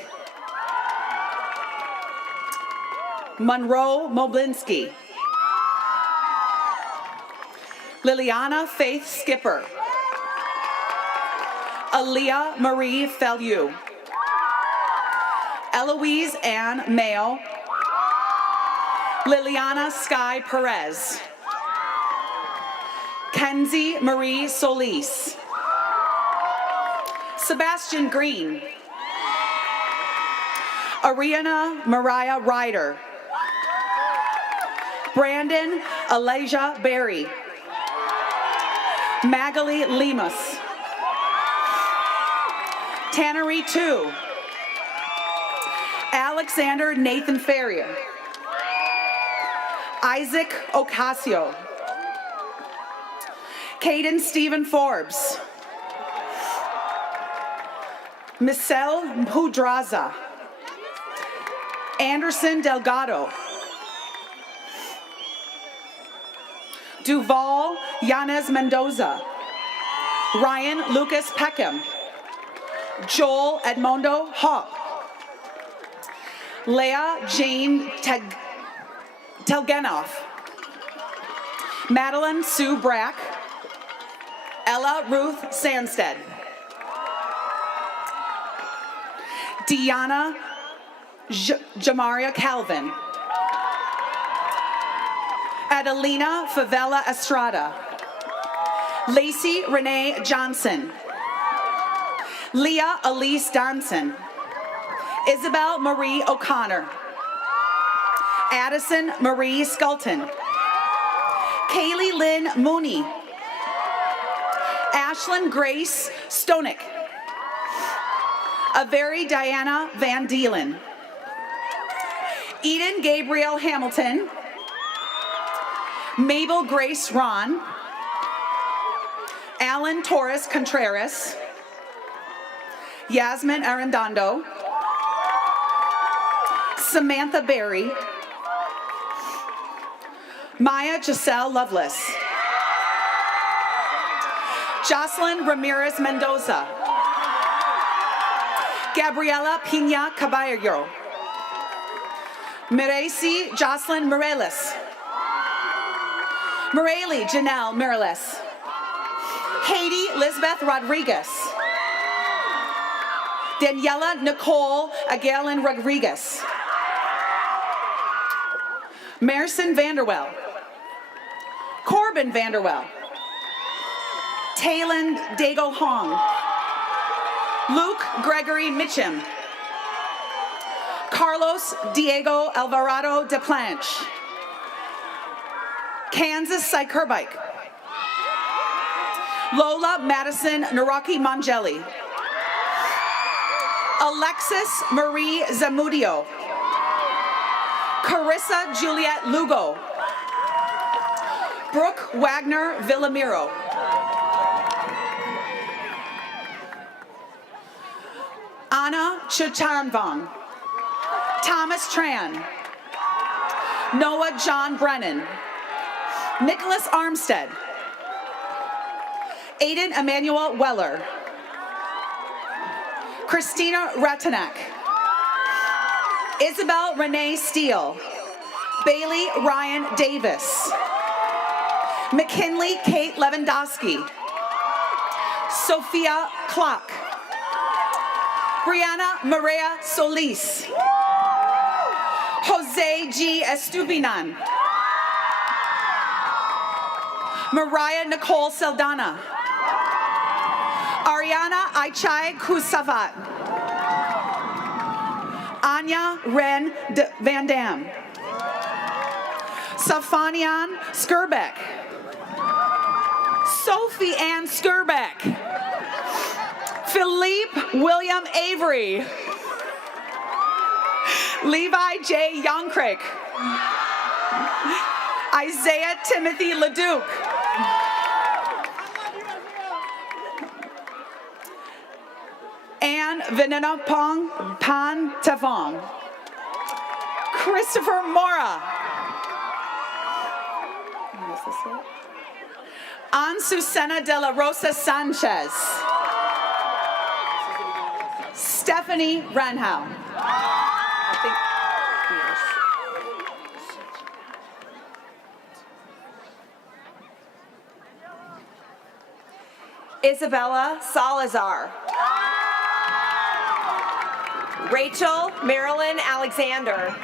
Monroe Moblinski. Liliana Faith Skipper. Aaliyah Marie Feliu. Eloise Ann Mayo. Liliana Sky Perez. Kenzie Marie Solis. Sebastian Green. Ariana Mariah Ryder. Brandon Elijah Berry. Magali Lemus. Tannery 2. Alexander Nathan Ferrier. Isaac Ocasio. Caden Stephen Forbes. Michelle Mpudraza. Anderson Delgado. Duval Yanez Mendoza. Ryan Lucas Peckham. Joel Edmondo Hawk. Leah Jane Telgenoff. Madeline Sue Brack. Ella Ruth Sandstead. Deanna Jamaria Calvin. Adelina Favela Estrada. Lacey Renee Johnson. Leah Elise Donson. Isabel Marie O'Connor. Addison Marie Skelton. Kaylee Lynn Mooney. Ashlyn Grace Stonick. Averi Diana Van Deelen. Eden Gabriel Hamilton. Mabel Grace Ron. Alan Torres Contreras. Yasmin Arredondo. Samantha Berry. Maya Giselle Lovelace. Jocelyn Ramirez Mendoza. Gabriela Pina Caballero. Mereci Jocelyn Morales. Morelli Janelle Morales. Haiti Lisbeth Rodriguez. Daniela Nicole Aguilin Rodriguez. Merson Vanderwell. Corbin Vanderwell. Talon Dago Hong. Luke Gregory Mitchum. Carlos Diego Alvarado de Planche. Kansas Sykerbike. Lola Madison Naraki Mangeli. Alexis Marie Zamudio. Carissa Juliet Lugo. Brooke Wagner Villamiro. Anna Chichanvong. Thomas Tran. Noah John Brennan. Nicholas Armstead. Aiden Emmanuel Weller. Christina Ratanak. Isabel Renee Steele. Bailey Ryan Davis. McKinley Kate Lewandowski. Sophia Klock. Brianna Maria Solis. Jose G. Estupinan. Mariah Nicole Saldana. Ariana Aichai Kusavat. Anya Ren Van Dam. Safanian Skirbeck. Sophie Ann Skirbeck. Philippe William Avery. Levi J. Youngcrick. Isaiah Timothy Leduc. Anne Vinanapong Pan Tavong. Christopher Mora. Ansusena de la Rosa Sanchez. Stephanie Renhow. Isabella Salazar. Rachel Marilyn Alexander.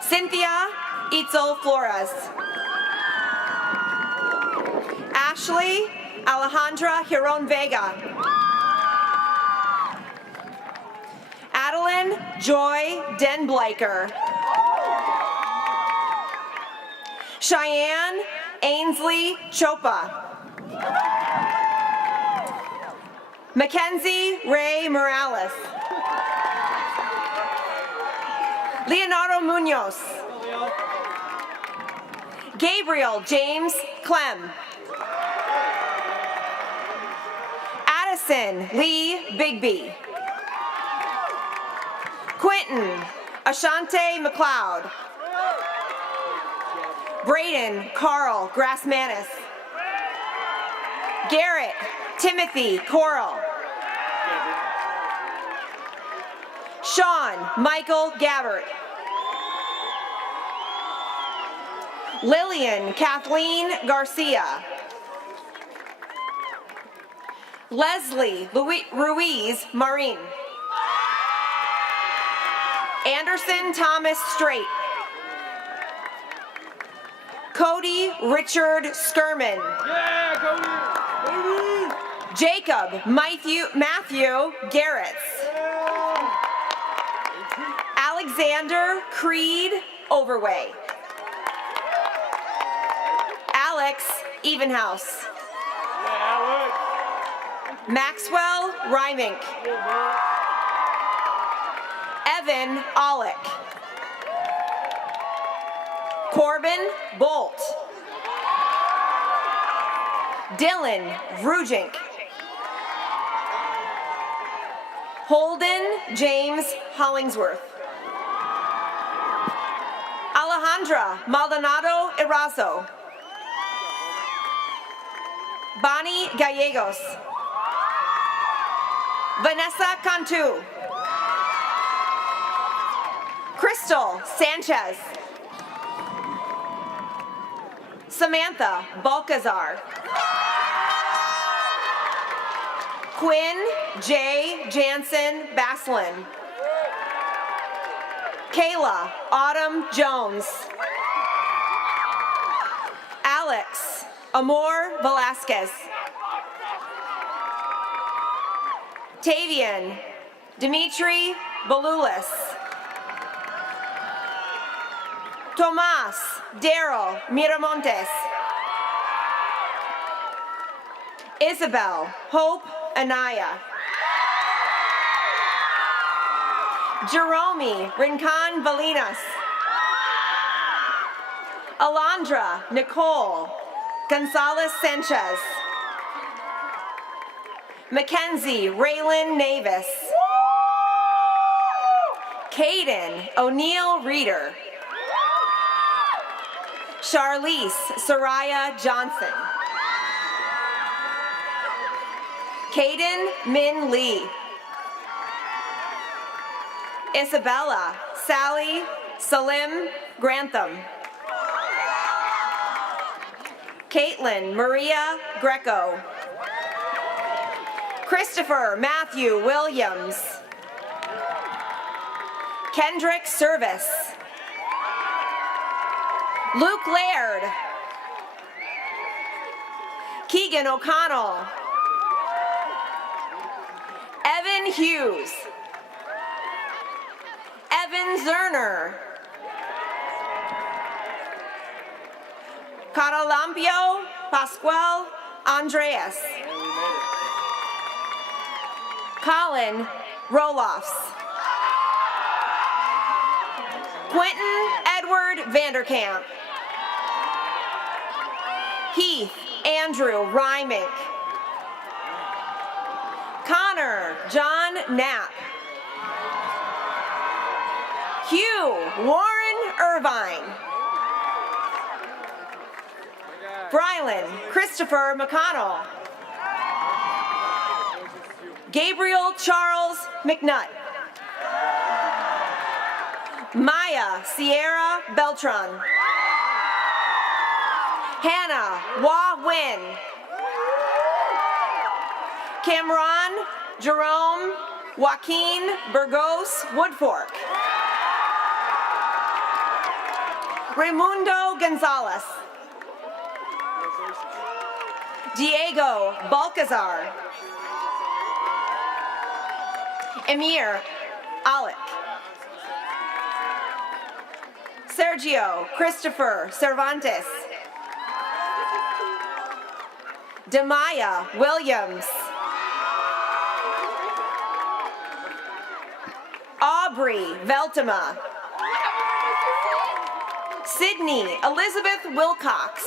Cynthia Itzel Flores. Ashley Alejandra Giron Vega. Adeline Joy Denbleiker. Cheyenne Ainsley Chopa. Mackenzie Ray Morales. Leonardo Munoz. Gabriel James Clem. Addison Lee Bigby. Quentin Ashante McLeod. Braden Carl Grassmanis. Garrett Timothy Coral. Sean Michael Gabbert. Lillian Kathleen Garcia. Leslie Ruiz Marin. Anderson Thomas Straight. Cody Richard Skirman. Yeah, Cody! Jacob Matthew Garretts. Alexander Creed Overway. Alex Evenhouse. Maxwell Rymink. Evan Olick. Corbin Bolt. Dylan Vrujink. Holden James Hollingsworth. Alejandra Maldonado Erazo. Bonnie Gallegos. Vanessa Cantu. Crystal Sanchez. Samantha Balcazar. Quinn J. Jansen Baslin. Kayla Autumn Jones. Alex Amor Velasquez. Tavian Dimitri Balulis. Tomas Daryl Miramontes. Isabel Hope Anaya. Jerome Rincon Valinas. Alondra Nicole Gonzalez Sanchez. Mackenzie Raylan Navis. Caden O'Neill Reeder. Charlize Soraya Johnson. Caden Min Lee. Isabella Sally Salim Grantham. Caitlin Maria Greco. Christopher Matthew Williams. Kendrick Service. Luke Laird. Keegan O'Connell. Evan Hughes. Evan Zerner. Carolampio Pascual Andreas. Colin Rolofs. Quentin Edward Vanderkamp. Heath Andrew Rymink. Connor John Knapp. Hugh Warren Irvine. Brylan Christopher McConnell. Gabriel Charles McNutt. Maya Sierra Beltran. Hannah Wah Win. Cameron Jerome Joaquin Burgos Woodfork. Raimundo Gonzalez. Diego Balcazar. Emir Alec. Sergio Christopher Cervantes. Demaya Williams. Aubrey Veltema. Sydney Elizabeth Wilcox.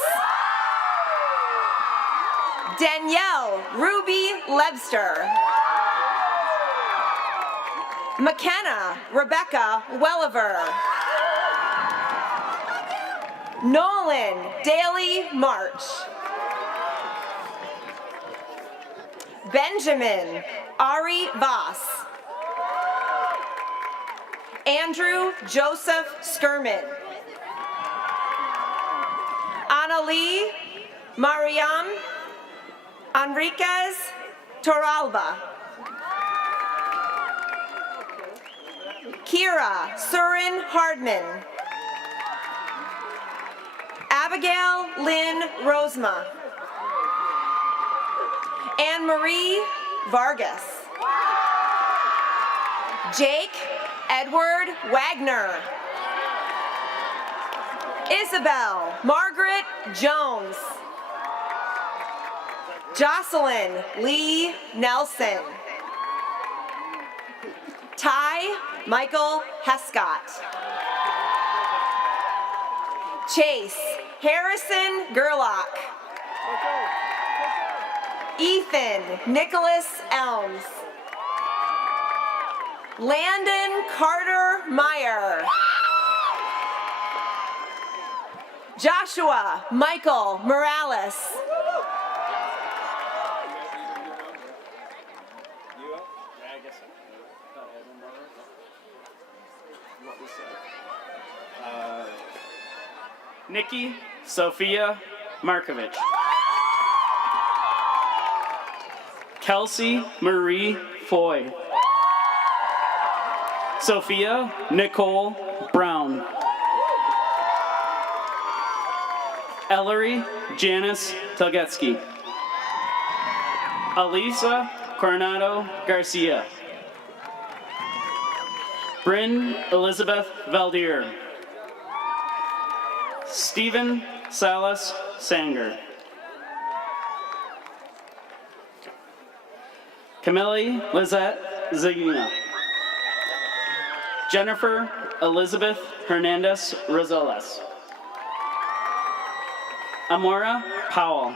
Danielle Ruby Lebster. McKenna Rebecca Welliver. Nolan Daly March. Benjamin Ari Voss. Andrew Joseph Skirman. Annalie Mariam Enriquez Toralba. Kira Surin Hardman. Abigail Lynn Rosema. Anne-Marie Vargas. Jake Edward Wagner. Isabel Margaret Jones. Jocelyn Lee Nelson. Ty Michael Hescott. Chase Harrison Gerlach. Ethan Nicholas Elms. Landon Carter Meyer. Joshua Michael Morales. Nikki Sophia Markovich. Kelsey Marie Foy. Sophia Nicole Brown. Ellery Janice Togetsky. Alisa Coronado Garcia. Bryn Elizabeth Valdier. Stephen Salas Sanger. Camille Lizette Zagina. Jennifer Elizabeth Hernandez Rosales. Amora Powell.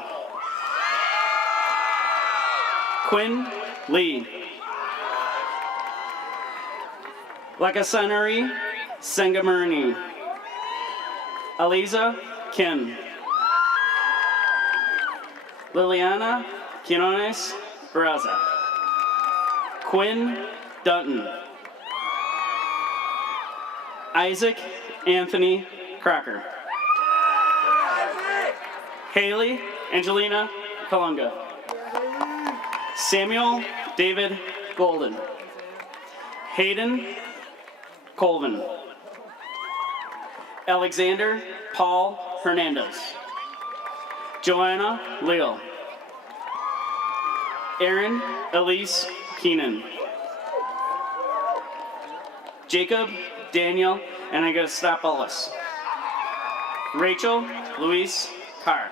Quinn Lee. Lakasanari Sengamurni. Aliza Kim. Liliana Quinones Barraza. Quinn Dutton. Isaac Anthony Crocker. Haley Angelina Kalunga. Samuel David Golden. Hayden Colvin. Alexander Paul Hernandez. Joanna Leal. Aaron Elise Keenan. Jacob Daniel Anagastopoulos. Rachel Louise Carr.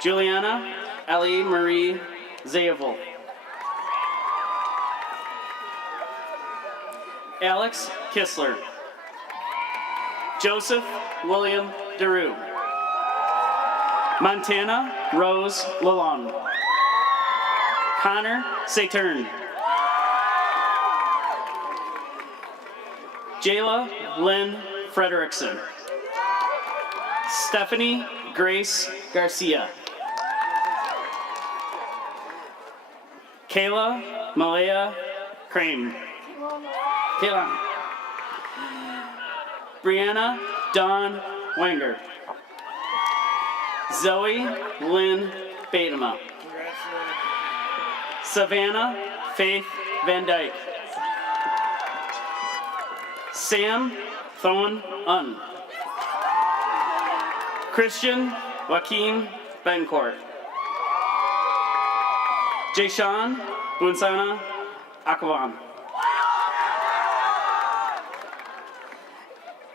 Juliana Ellie Marie Zayevol. Alex Kistler. Joseph William DeRue. Montana Rose Lalonde. Connor Saturn. Jayla Lynn Frederickson. Stephanie Grace Garcia. Kayla Malaya Crane. Kayla. Brianna Dawn Wenger. Zoe Lynn Batema. Savannah Faith Van Dyke. Sam Thon Un. Christian Joaquin Bencourt. Jayshawn Bunsana Akavan.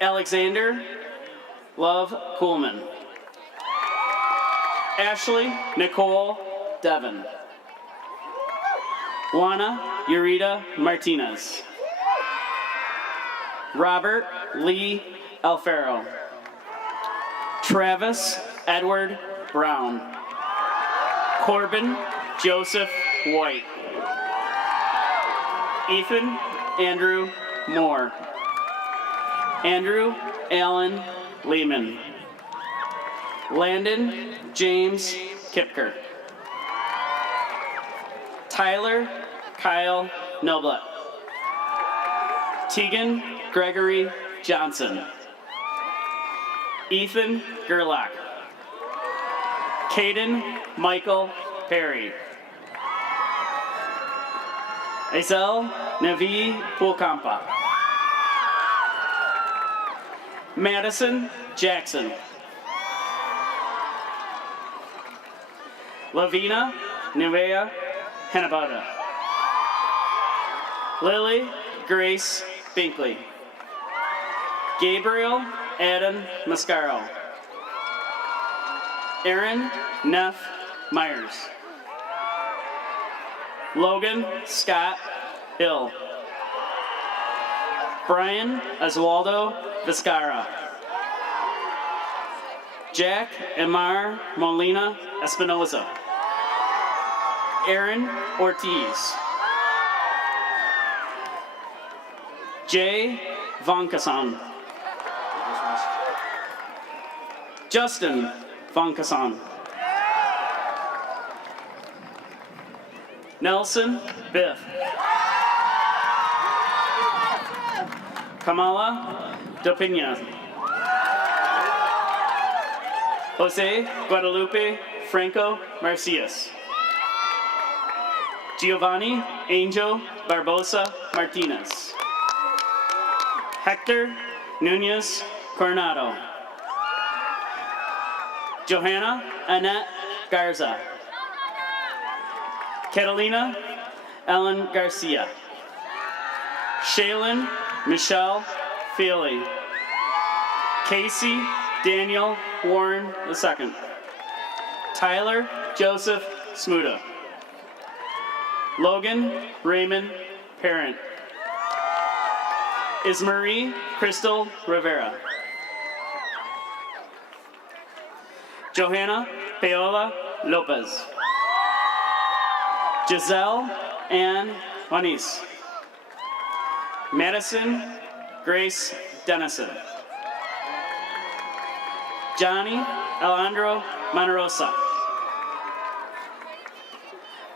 Alexander Love Coolman. Ashley Nicole Devon. Juana Yurita Martinez. Robert Lee Alfaro. Travis Edward Brown. Corbin Joseph White. Ethan Andrew Moore. Andrew Allen Lehman. Landon James Kipker. Tyler Kyle Noblet. Tegan Gregory Johnson. Ethan Gerlach. Caden Michael Perry. Isel Navi Pulkampa. Madison Jackson. Lavina Nivea Hanabata. Lily Grace Binkley. Gabriel Adam Mascaro. Aaron Neff Myers. Logan Scott Hill. Brian Oswaldo Vizcarra. Jack Emar Molina Espinoza. Aaron Ortiz. Jay Vonkasan. Justin Vonkasan. Nelson Biff. Kamala Dopina. Jose Guadalupe Franco Marcias. Giovanni Angel Barbosa Martinez. Hector Nunez Coronado. Johanna Annette Garza. Catalina Ellen Garcia. Shaylin Michelle Feely. Casey Daniel Warren II. Tyler Joseph Smuda. Logan Raymond Parent. Ismarie Crystal Rivera. Johanna Paola Lopez. Giselle Ann Juanice. Madison Grace Dennison. Johnny Alejandro Monrosa.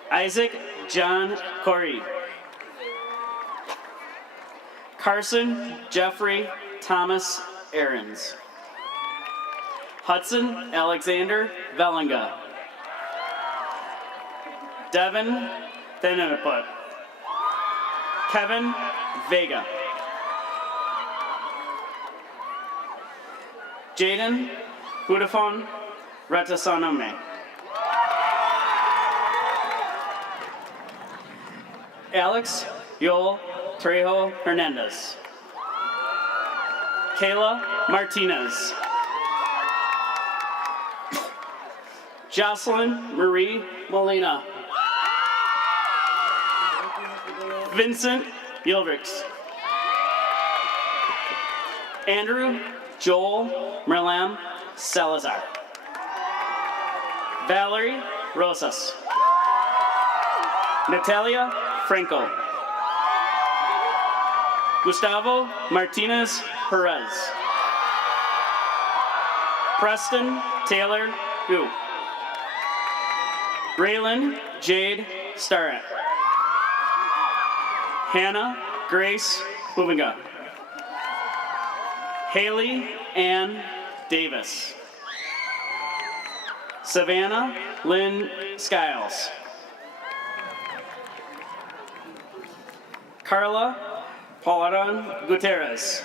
Isaac John Corey. Carson Jeffrey Thomas Aarons. Hudson Alexander Vellinga. Devin Thenenaput. Kevin Vega. Jaden Hudafon Ratasaname. Alex Yoel Trejo Hernandez. Kayla Martinez. Jocelyn Marie Molina. Vincent Yilbrix. Andrew Joel Merlam Salazar. Valerie Rosas. Natalia Franco. Gustavo Martinez Perez. Preston Taylor Gu. Raylan Jade Starrett. Hannah Grace Hubiga. Haley Ann Davis. Savannah Lynn Skiles. Carla Paularon Gutierrez.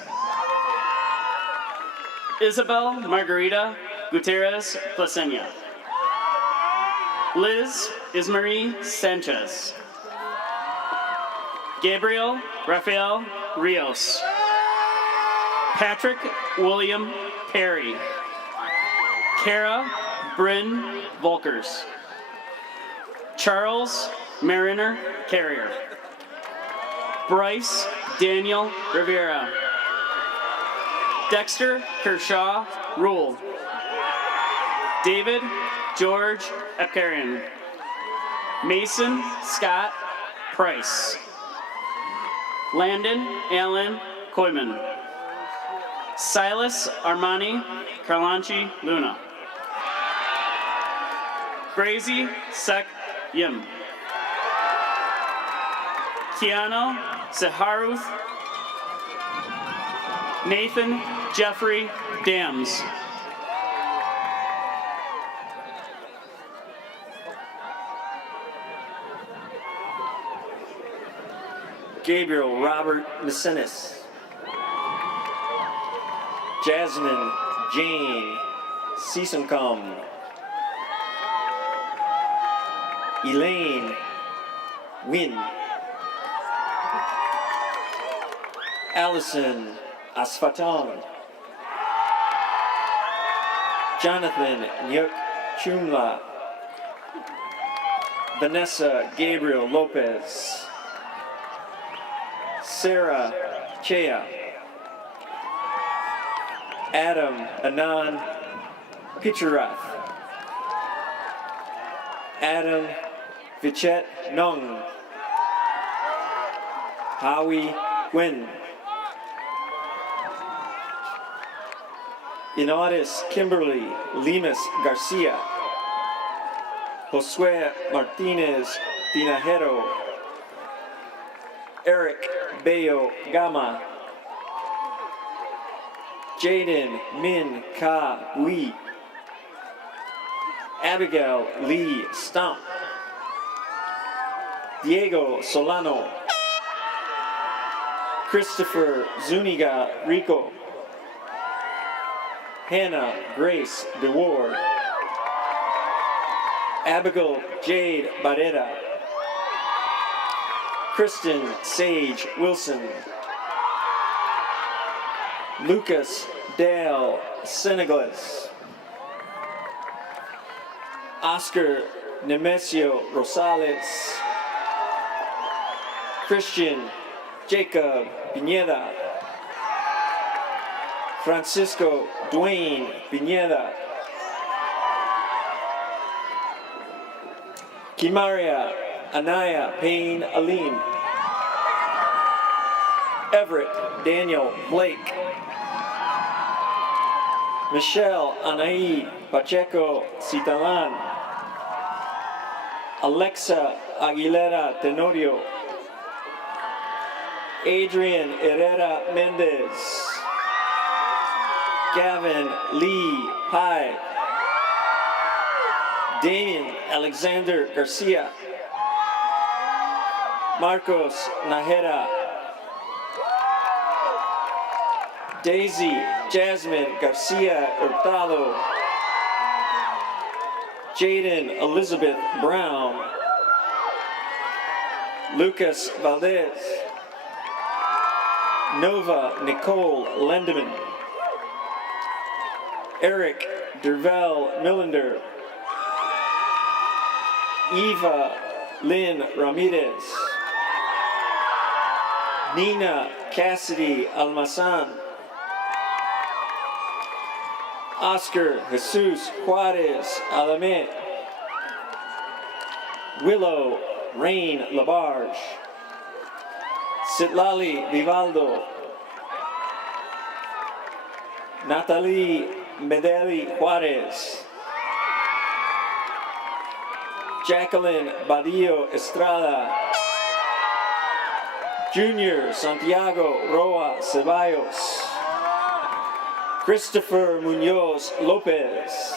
Isabel Margarita Gutierrez Placena. Liz Ismarie Sanchez. Gabriel Rafael Rios. Patrick William Perry. Kara Bryn Volkers. Charles Mariner Carrier. Bryce Daniel Rivera. Dexter Kershaw Rule. David George Epkarian. Mason Scott Price. Landon Allen Koyman. Silas Armani Carlanchi Luna. Brazy Sek Yim. Keanu Saharuth. Nathan Jeffrey Dams. Gabriel Robert Messinis. Jasmine Jane Seasoncom. Elaine Wynn. Allison Asfatan. Jonathan Nyuk Chumla. Vanessa Gabriel Lopez. Sarah Chea. Adam Anand Picharath. Adam Vichet Nung. Howie Nguyen. Inaudis Kimberly Limas Garcia. Josue Martinez Tinajero. Eric Bayo Gama. Jaden Min Ka Bui. Abigail Lee Stump. Diego Solano. Christopher Zuniga Rico. Hannah Grace DeWard. Abigail Jade Barrera. Kristen Sage Wilson. Lucas Dale Senegales. Oscar Nemesio Rosales. Christian Jacob Pineda. Francisco Dwayne Pineda. Kimaria Anaya Payne Alim. Everett Daniel Blake. Michelle Anaí Pacheco Citalan. Alexa Aguilera Tenorio. Adrian Herrera Mendez. Gavin Lee Pye. Damien Alexander Garcia. Marcos Najera. Daisy Jasmine Garcia Hurtado. Jaden Elizabeth Brown. Lucas Valdez. Nova Nicole Lendeman. Eric Dervell Millender. Eva Lynn Ramirez. Nina Cassidy Almazan. Oscar Jesus Juarez Alamet. Willow Rain Labarge. Citlali Vivaldo. Natalie Medeli Juarez. Jacqueline Badillo Estrada. Junior Santiago Roa Ceballos. Christopher Munoz Lopez.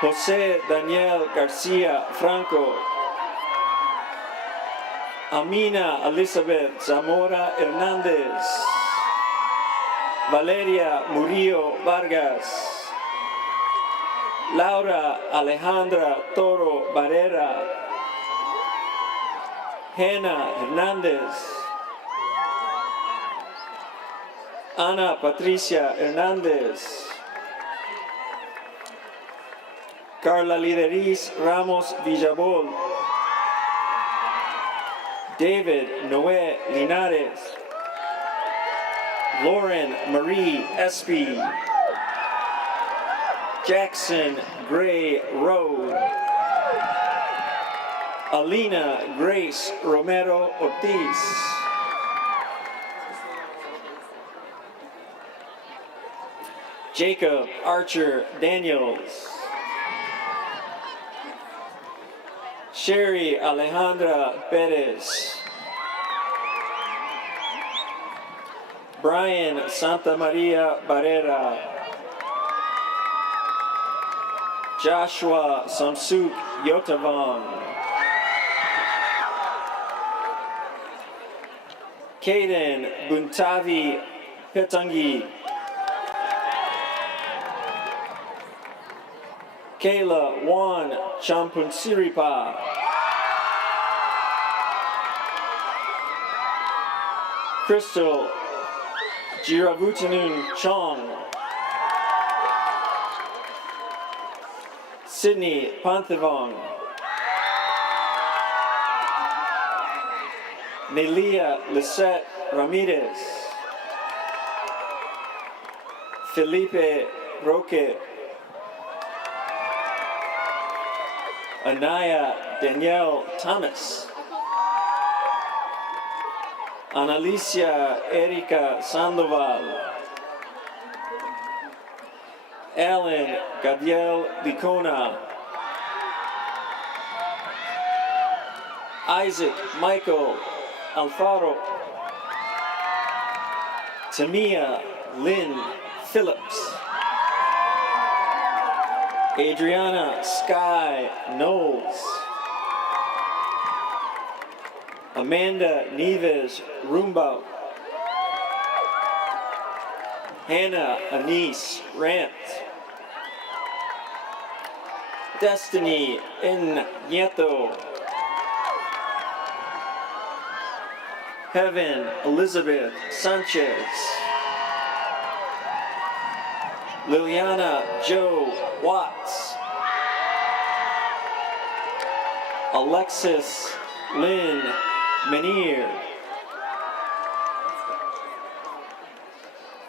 Jose Daniel Garcia Franco. Amina Elizabeth Zamora Hernandez. Valeria Murillo Vargas. Laura Alejandra Toro Barrera. Hannah Hernandez. Ana Patricia Hernandez. Carla Lideriz Ramos Villabol. David Noé Linares. Lauren Marie Espy. Jackson Gray Rowe. Alina Grace Romero Ortiz. Jacob Archer Daniels. Sherry Alejandra Perez. Brian Santa Maria Barrera. Joshua Samsuk Yotavan. Kaden Buntavi Petangi. Kayla Juan Champunsiripa. Crystal Jiravutanun Chong. Sydney Panthavong. Nelia Lisette Ramirez. Felipe Roque. Anaya Danielle Thomas. Analicia Erika Sandoval. Alan Gadiel Licona. Isaac Michael Alfaro. Tamia Lynn Phillips. Adriana Sky Knowles. Amanda Neves Rumbau. Hannah Anise Rant. Destiny N. Nieto. Heaven Elizabeth Sanchez. Liliana Joe Watts. Alexis Lynn Menier.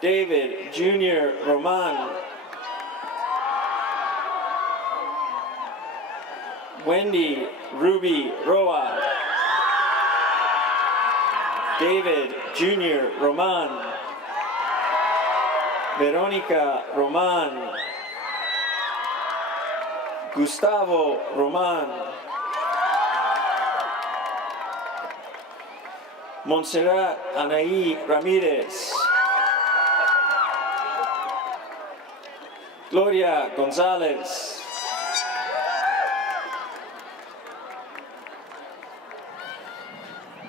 David Junior Roman. Wendy Ruby Roa. David Junior Roman. Veronica Roman. Gustavo Roman. Montserrat Anaí Ramirez. Gloria Gonzalez.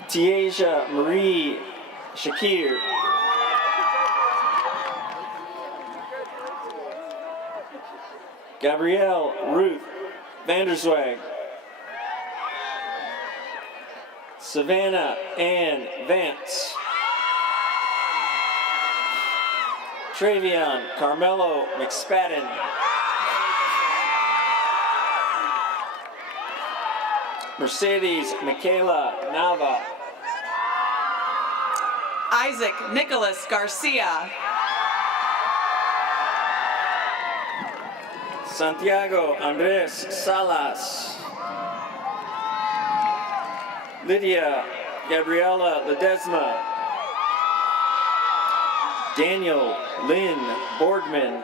Tiaja Marie Shakir. Gabrielle Ruth Vanderswag. Savannah Ann Vance. Travion Carmelo McSpadden. Mercedes Michaela Nava. Isaac Nicholas Garcia. Santiago Andres Salas. Lydia Gabriela Ledesma. Daniel Lynn Boardman.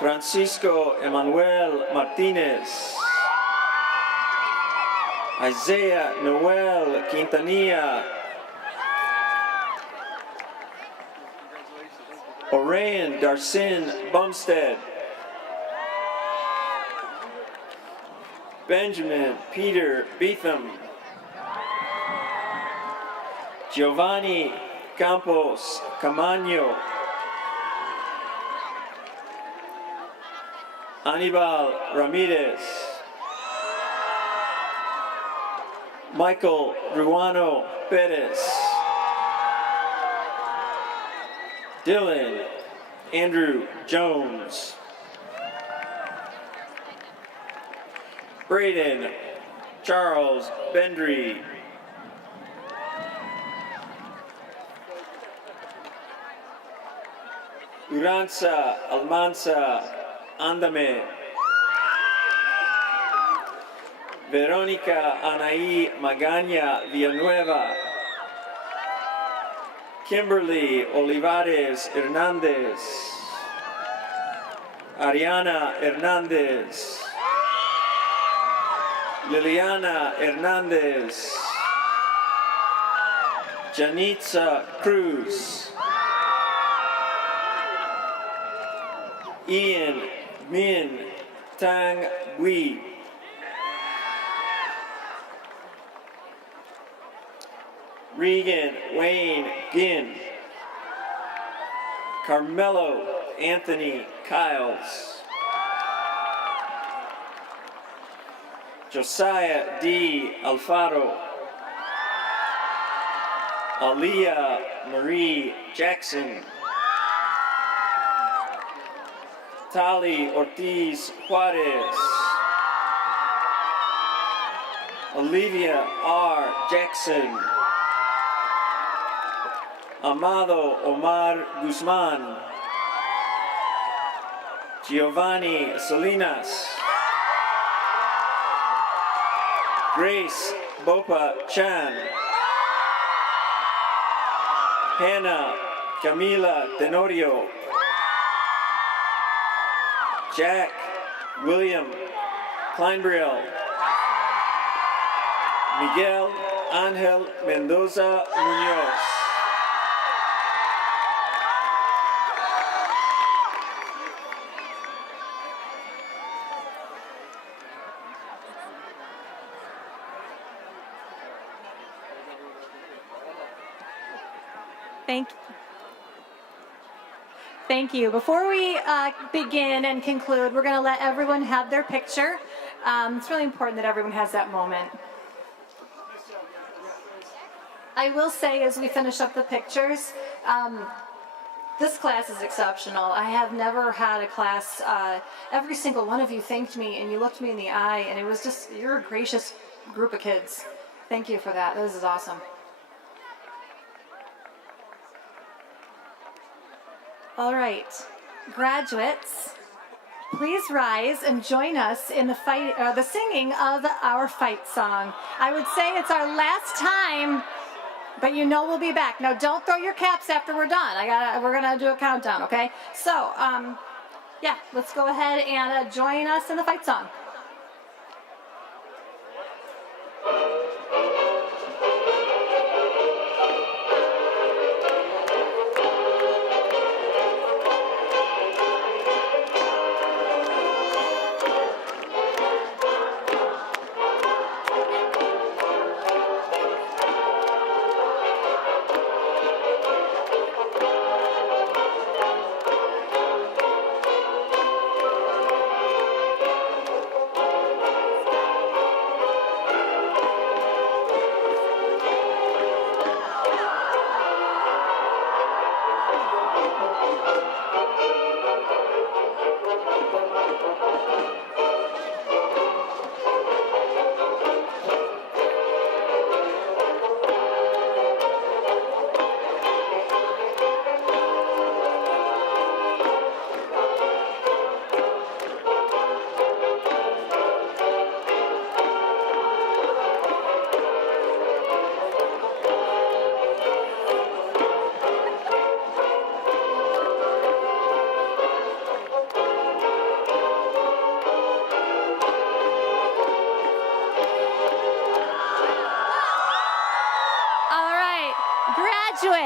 Francisco Emanuel Martinez. Isaiah Noel Quintanilla. Orion Darcin Bumstead. Benjamin Peter Beetham. Giovanni Campos Camaño. Anibal Ramirez. Michael Ruano Perez. Dylan Andrew Jones. Braden Charles Bendry. Uranza Almanza Andame. Verónica Anaí Magaña Villanueva. Kimberly Olivares Hernandez. Ariana Hernandez. Liliana Hernandez. Janitza Cruz. Ian Min Tang Bui. Regan Wayne Ginn. Carmelo Anthony Kiles. Josiah D. Alfaro. Aliyah Marie Jackson. Tali Ortiz Juarez. Olivia R. Jackson. Amado Omar Guzman. Giovanni Salinas. Grace Bopa Chan. Hannah Camila Tenorio. Jack William Kleinbriel. Miguel Angel Mendoza Munoz. Thank you. Before we begin and conclude, we're going to let everyone have their picture. It's really important that everyone has that moment. I will say, as we finish up the pictures, this class is exceptional. I have never had a class, every single one of you thanked me and you looked me in the eye, and it was just, you're a gracious group of kids. Thank you for that. This is awesome. All right, graduates, please rise and join us in the singing of our fight song. I would say it's our last time, but you know we'll be back. Now, don't throw your caps after we're done. We're gonna do a countdown, okay? So, yeah, let's go ahead and join us in the fight song.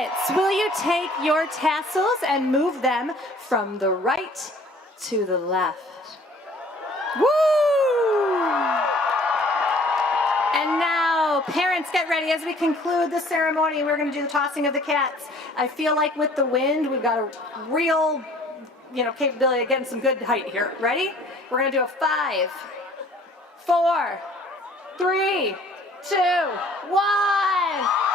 Kids, will you take your tassels and move them from the right to the left? Woo! And now, parents, get ready as we conclude the ceremony. We're going to do the tossing of the cats. I feel like with the wind, we've got a real, capability of getting some good height here. Ready? We're going to do a 5, 4, 3, 2, 1.